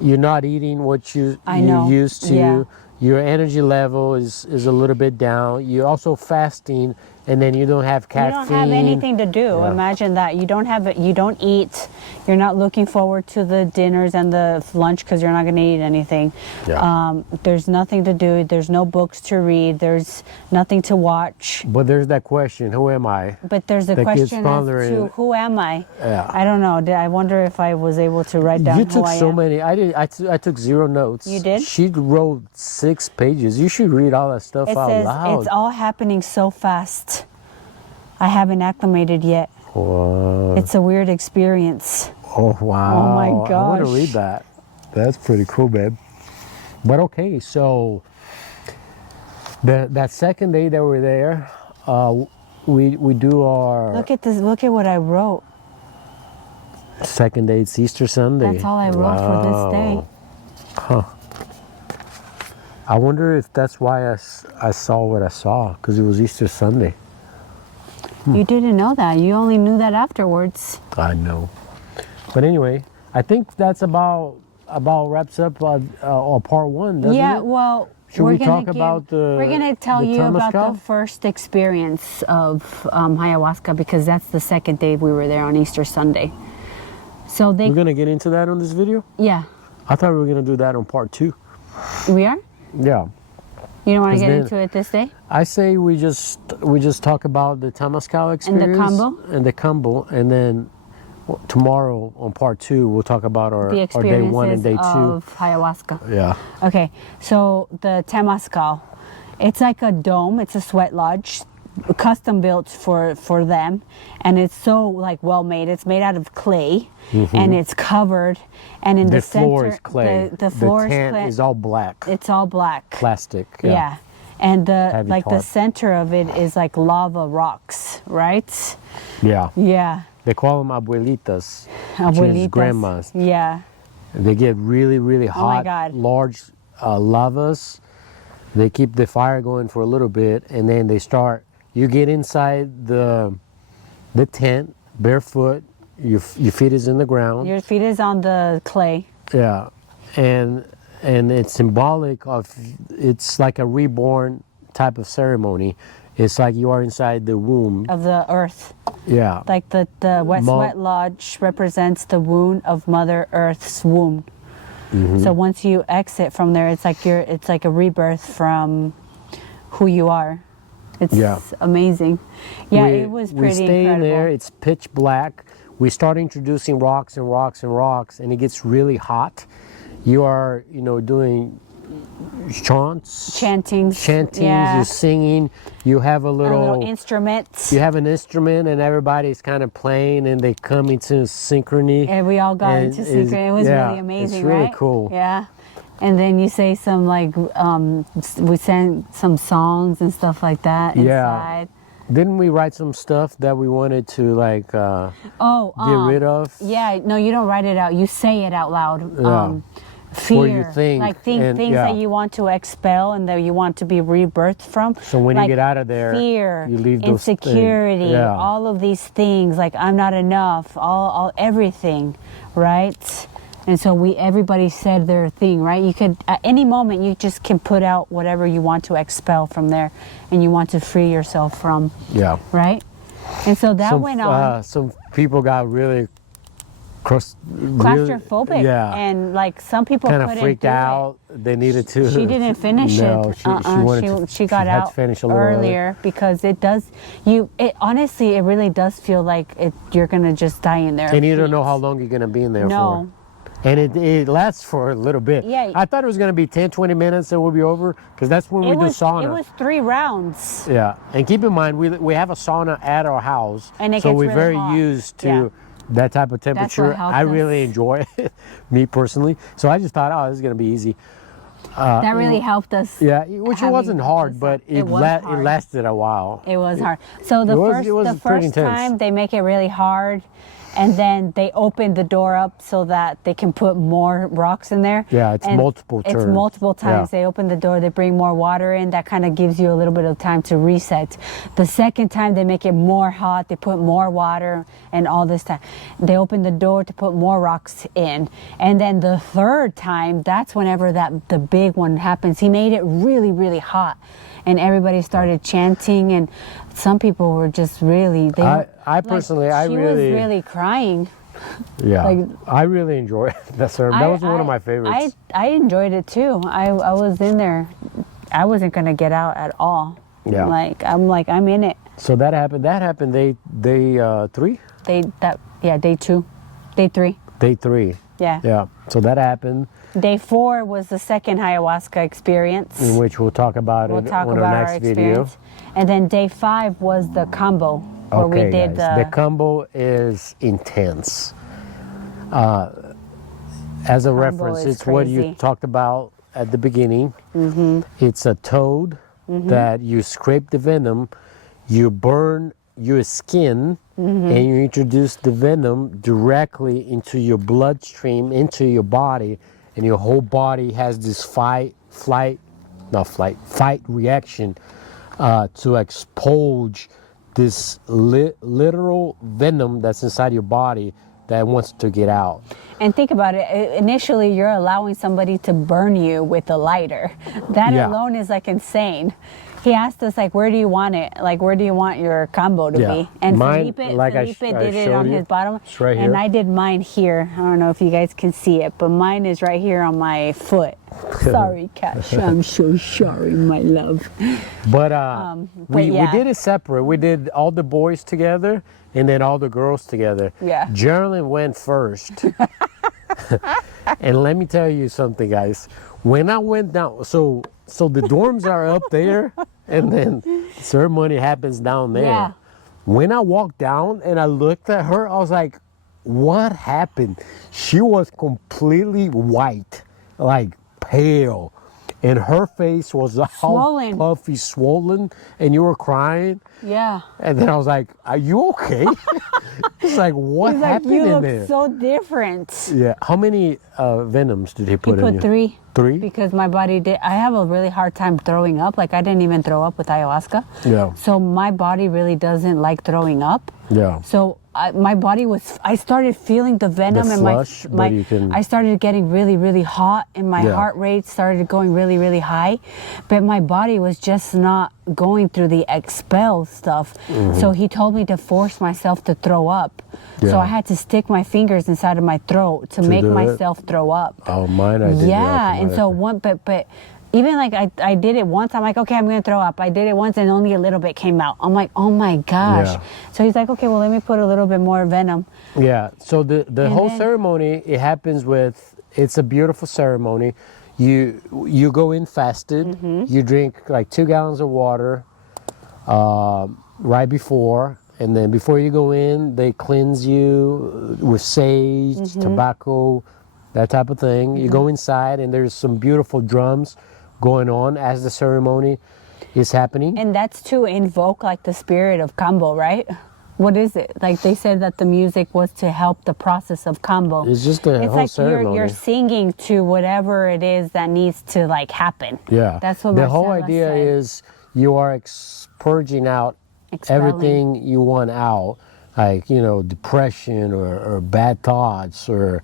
you're not eating what you used to. Yeah. Your energy level is a little bit down. You're also fasting, and then you don't have caffeine. You don't have anything to do. Yeah. Imagine that. You don't have it. You don't eat. You're not looking forward to the dinners and the lunch because you're not going to eat anything. Yeah. There's nothing to do. There's no books to read. There's nothing to watch. But there's that question: who am I? But there's a That gets question as pondering. to who am I? Yeah. I don't know. I wonder if I was able to write down You who took I so am. many. I took 0 notes. You did? She wrote 6 pages. You should read all that stuff It out says loud. it's all happening so fast. I haven't acclimated yet. Whoa. It's a weird experience. Oh wow! Oh, my I want to gosh. read that. That's pretty cool, babe. But okay, so that second day that we're there, we do our Look at this. Look at what I wrote. second day. It's Easter Sunday. That's all I wrote for this day. Huh. I wonder if that's why I saw what I saw, because it was Easter Sunday. You didn't know that. You only knew that afterwards. I know. But anyway, I think that's about wraps up part 1, doesn't Yeah, it? well, Should we're we gonna talk about the We're going to tell the you about Temazcal? the first experience of ayahuasca, because that's the second day we were there on Easter Sunday. So We're going to get into that on this video? yeah, I thought we were going to do that on part 2. we are? Yeah. You don't want to 'Cause get then- into it this day? I say we just talk about the Temazcal experience. combo? And the combo. And then tomorrow on part 2, we'll talk about our The day experiences 1 and day 2. of ayahuasca. Yeah. Okay, so the Temazcal, it's like a dome. It's a sweat lodge, custom built for them, and it's so like well made. It's made out of clay, and it's covered. And in the center, floor is clay. The floor tent is clay. is all black. It's all black. Plastic. Yeah. And the Heavy like the tarp. center of it is like lava rocks, right? Yeah. Yeah. They call them abuelitas, which is Abuelitas. grandmas. Yeah. They get really, really Oh my hot, God. large lavas. They keep the fire going for a little bit, and then they start. You get inside the tent barefoot. Your feet is in the ground. Your feet is on the clay. Yeah, and it's symbolic of. It's like a reborn type of ceremony. It's like you are inside the womb. Of the earth. Yeah. Like the sweat lodge represents the wound of Mother Earth's womb. So once you exit from there, it's like a rebirth from who you are. It's amazing. Yeah, it was pretty We stay incredible. in there. It's pitch black. We start introducing rocks and rocks and rocks, and it gets really hot. You are, doing chantings, yeah. you're singing, you have a little instrument. You have an instrument, and everybody's kind of playing, and they come into synchrony. And we all got and into synchrony. It was really amazing, it's really right? cool. Yeah. And then you say some we sang some songs and stuff like that inside. Didn't we write some stuff that we wanted to get rid of? Yeah, no, you don't write it out. You say it out loud. Yeah. fear, you think, like and, things yeah. that you want to expel and that you want to be rebirthed from. So when like you get out of there, fear, you leave those things. insecurity, Yeah. all of these things, like I'm not enough, all everything, right? And so everybody said their thing, right? You could, at any moment, you just can put out whatever you want to expel from there and you want to free yourself from, Yeah. right? And so that went on. Some people got really Claustrophobic, yeah, and like some people kind of couldn't freaked do out. They needed to. it. She didn't finish no, it. she wanted to. She got had out to finish a little earlier because it does. It honestly, it really does feel like you're gonna just die in there. And you don't know how long you're gonna be in there No. for. And it lasts for a little bit. Yeah. I thought it was gonna be 10, 20 minutes and we'll be over because that's when we do sauna. It was 3 rounds. Yeah, and keep in mind we have a sauna at our house, And it so gets we're really very hot. used to Yeah. that type of temperature. helped I us. really enjoy it, me personally. So I just thought, oh, this is gonna be easy. That really helped us. Yeah, which it having wasn't hard, this- but it was hard. it lasted a while. It was hard. So the it was first pretty intense. time they make it really hard, and then they open the door up so that they can put more rocks in there. Yeah, it's And multiple It's turns. multiple times. Yeah. They open the door, they bring more water in. That kind of gives you a little bit of time to reset. The second time they make it more hot. They put more water, and all this time they open the door to put more rocks in. And then the third time, that's whenever the big one happens. He made it really, really hot. And everybody started chanting, and some people were just really. I personally, I she really, was really crying. yeah, like- I really enjoyed that ceremony. That was one of my favorites. I enjoyed it too. I was in there. I wasn't gonna get out at all. Yeah. I'm in it. So that happened. That happened day 3. Day 2, day 3. Day 3. Yeah. Yeah. So that happened, Day 4 was the second ayahuasca experience. in which we'll talk about We'll it talk on about our our next video. experience. And then day 5 was the combo where Okay, we did guys, the combo is intense. As a reference, is it's what you crazy. talked about at the beginning. Mm-hmm. It's a toad that you scrape the venom, you burn your skin, Mm-hmm. and you introduce the venom directly into your bloodstream, into your body, and your whole body has this fight reaction to expulge this literal venom that's inside your body that wants to get out. And think about it. Initially, you're allowing somebody to burn you with a lighter. That Yeah. alone is like insane. He asked us like, where do you want it? Like, where do you want your combo to Yeah. be? And Mine, Felipe like I did it showed on you, his bottom. it's right And here. I did mine here. I don't know if you guys can see it, but mine is right here on my foot. Sorry, Cash. I'm so sorry, my love. But we yeah. did it separate. We did all the boys together and then all the girls together. Yeah. Jeralin went first. And let me tell you something, guys. When I went down, so the dorms are up there and then ceremony happens down there. Yeah. When I walked down and I looked at her, I was like, what happened? She was completely white, like pale. And her face was all Swollen. puffy, swollen, and you were crying. Yeah. And then I was like, are you okay? It's like, what He's like, happened you in look there? so different. Yeah. How many venoms did he He put in put you? 3. 3? Because my body did. I have a really hard time throwing up. Like I didn't even throw up with ayahuasca. Yeah. So my body really doesn't like throwing up. Yeah. So my body was. I started feeling the venom The in flush, my. but you can- I started getting really, really hot, and my Yeah. heart rate started going really, really high. But my body was just not going through the expel stuff. So he told me to force myself to throw up. So Yeah. I had to stick my fingers inside of my throat to make do it? myself throw up. Oh, mine, I did. Yeah, and so but even like I did it once. I'm like, okay, I'm gonna throw up. I did it once, and only a little bit came out. I'm like, oh my gosh. Yeah. So he's like, okay, well, let me put a little bit more venom. Yeah. So the And whole then- ceremony, it happens with, it's a beautiful ceremony. You go in fasted. Mm-hmm. You drink like 2 gallons of water right before. And then before you go in, they cleanse you with sage, Mm-hmm. tobacco, that type of thing. You go inside, and there's some beautiful drums going on as the ceremony is happening. And that's to invoke like the spirit of Kambo, right? What is it? Like they said that the music was to help the process of kambo. It's just a It's whole like ceremony. you're singing to whatever it is that needs to like happen. Yeah. That's what the whole Marcela idea said. is you are purging out Expelling. everything you want out, like, depression or bad thoughts or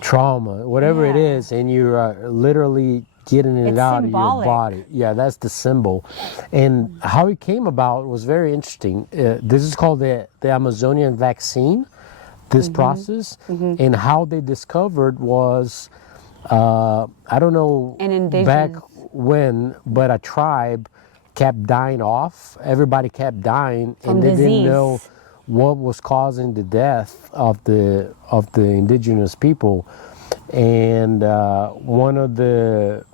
trauma, whatever it Yeah. is, and you are literally getting it It's out symbolic. of your body. Yeah, that's the symbol. And how it came about was very interesting. This is called the Amazonian vaccine, this process. And how they discovered was, I don't know An indigenous. back when, but a tribe kept dying off. Everybody kept dying, From and they didn't disease. know what was causing the death of the indigenous people. And one of the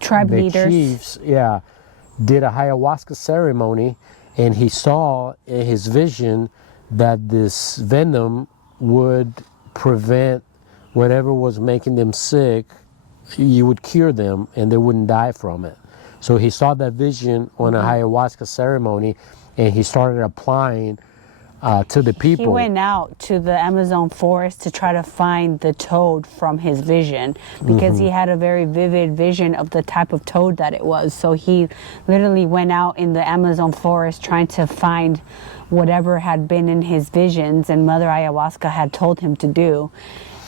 Tribe leaders. chiefs, did a ayahuasca ceremony, and he saw in his vision that this venom would prevent whatever was making them sick. You would cure them, and they wouldn't die from it. So he saw that vision on a ayahuasca ceremony, and he started applying to the people. He went out to the Amazon forest to try to find the toad from his vision because he had a very vivid vision of the type of toad that it was. So he literally went out in the Amazon forest trying to find whatever had been in his visions and Mother Ayahuasca had told him to do.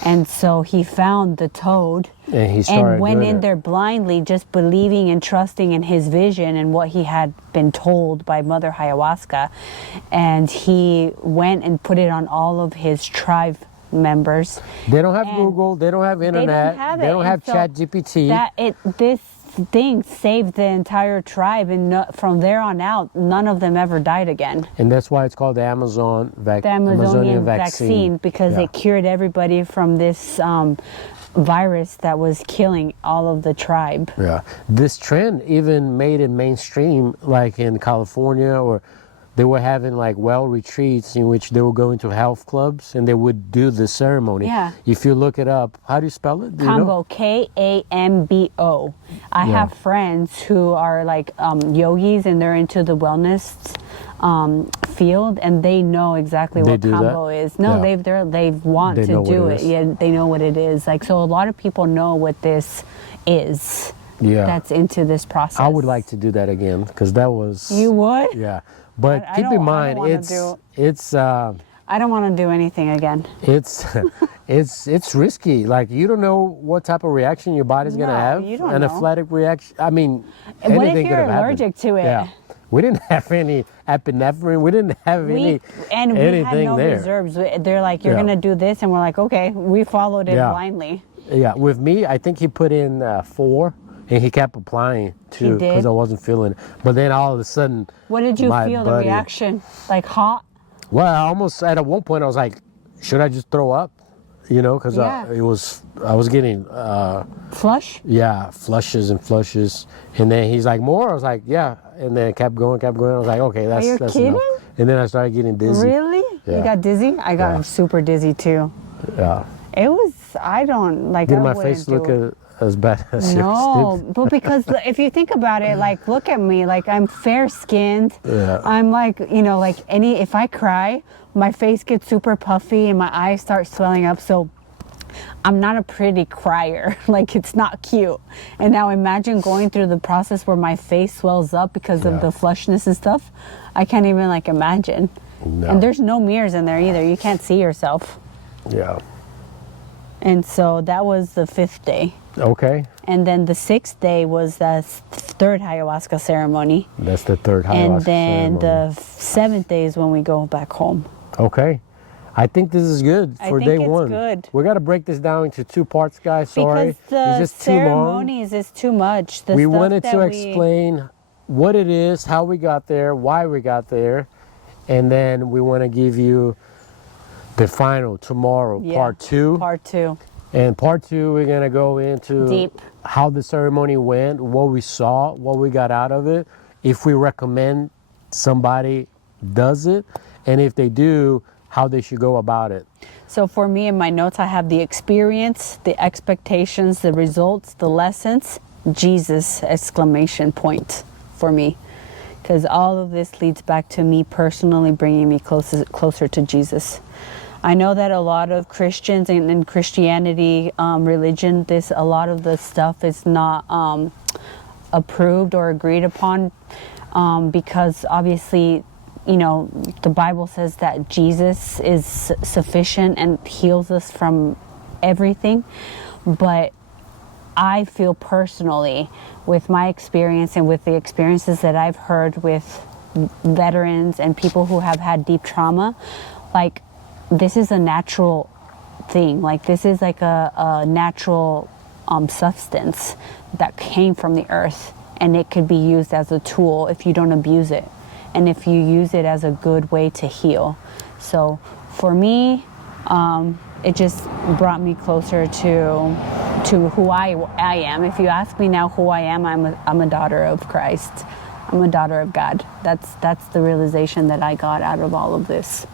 And so he found the toad And he started and went doing in it. there blindly, just believing and trusting in his vision and what he had been told by Mother Ayahuasca. And he went and put it on all of his tribe members. They don't have And Google. They don't have internet. have They it. don't And have so Chat GPT. This thing saved the entire tribe, and from there on out, none of them ever died again. And that's why it's called the Amazonian vaccine because Yeah. it cured everybody from this virus that was killing all of the tribe. Yeah. This trend even made it mainstream, like in California, or they were having like well retreats in which they would go into health clubs and they would do the ceremony. Yeah. If you look it up, how do you spell it? Do you know? Kambo, Kambo. I Yeah. have friends who are like yogis and they're into the wellness field, and they know exactly They what do that? Kambo is. No, Yeah. they want They to know what do it it. is. Yeah, they know what it is. Like, so a lot of people know what this is. Yeah. That's into this process. I would like to do that again because that was. You would? Yeah. But I keep don't- in I mind, don't wanna it's I don't want to do anything again. it's it's risky. Like, you don't know what type of reaction your body's gonna No, have. you don't An know. anaphylactic reaction. I mean, And what if anything you're could have happened. allergic to it? Yeah. We didn't have any epinephrine. We didn't have We had anything no there. reserves. They're like, you're Yeah. gonna do this, and we're like, okay. We followed it Yeah. blindly. Yeah, with me, I think he put in 4, and he kept applying too did? because I wasn't feeling it. But then all of a sudden, What did you my feel? The buddy- reaction, like hot? Well, I almost at one point I was like, should I just throw up? Because Yeah. I was getting Flush? flushes and flushes, and then he's like, more. I was like, yeah, and then kept going. I was like, okay, that's you that's kidding? enough. And then I started getting dizzy. Really? Yeah. You got dizzy? I got Yeah. super dizzy too. Yeah. It was. I don't like. Did I my wouldn't face do look it. as bad as yours No, did? but because if you think about it, like, look at me, like, I'm fair skinned. Yeah. I'm like, like if I cry, my face gets super puffy and my eyes start swelling up. So I'm not a pretty crier. Like, it's not cute. And now imagine going through the process where my face swells up because of Yeah. the flushness and stuff. I can't even like imagine. No. And there's no mirrors in there either. You can't see yourself. Yeah. And so that was the 5th day. Okay. And then the 6th day was the 3rd ayahuasca ceremony. That's the 3rd ayahuasca And then ceremony. the 7th day is when we go back home. Okay. I think this is good I for think day it's 1. good. We got to break this down into 2 parts, guys. Sorry. Because the it's just too long. ceremonies is too much. The We stuff wanted that to we- explain what it is, how we got there, why we got there, and then we want to give you the final tomorrow, Yeah, part 2. Part 2. And part 2, we're going to go into Deep. how the ceremony went, what we saw, what we got out of it, if we recommend somebody does it, and if they do, how they should go about it. So for me in my notes, I have the experience, the expectations, the results, the lessons, Jesus exclamation point for me. because all of this leads back to me personally bringing me closer to Jesus. I know that a lot of Christians and in Christianity religion, a lot of the stuff is not approved or agreed upon because obviously, you know, the Bible says that Jesus is sufficient and heals us from everything. But I feel personally, with my experience and with the experiences that I've heard with veterans and people who have had deep trauma, like, this is a natural thing. Like, this is like a natural substance that came from the earth, and it could be used as a tool if you don't abuse it, and if you use it as a good way to heal. So for me, it just brought me closer to who I am. If you ask me now who I am, I'm a daughter of Christ. I'm a daughter of God. That's the realization that I got out of all of this.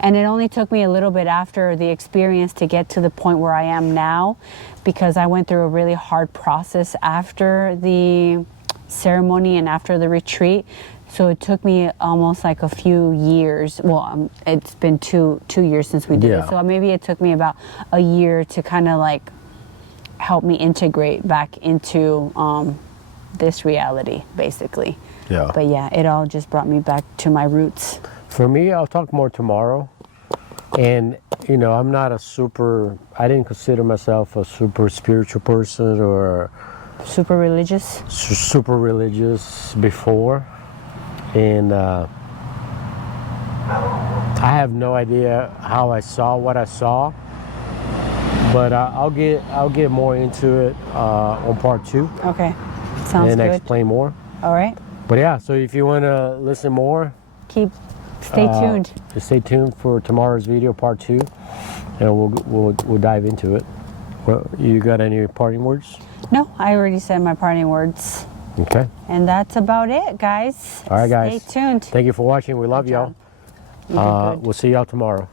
And it only took me a little bit after the experience to get to the point where I am now, because I went through a really hard process after the ceremony and after the retreat. So it took me almost like a few years. Well, it's been two years since we did it. So maybe it took me about a year to kind of like help me integrate back into this reality, basically. Yeah. But yeah, it all just brought me back to my roots. For me, I'll talk more tomorrow. And, you know, I didn't consider myself a super spiritual person or super religious before. And I have no idea how I saw what I saw. But I'll get more into it on part 2. Okay, sounds good. And explain more. All right. But yeah, so if you want to listen more, stay tuned. Stay tuned for tomorrow's video, part 2, and we'll dive into it. Well, you got any parting words? No, I already said my parting words. Okay. And that's about it, guys. All right, guys. Stay tuned. Thank you for watching. We love y'all. We'll see y'all tomorrow.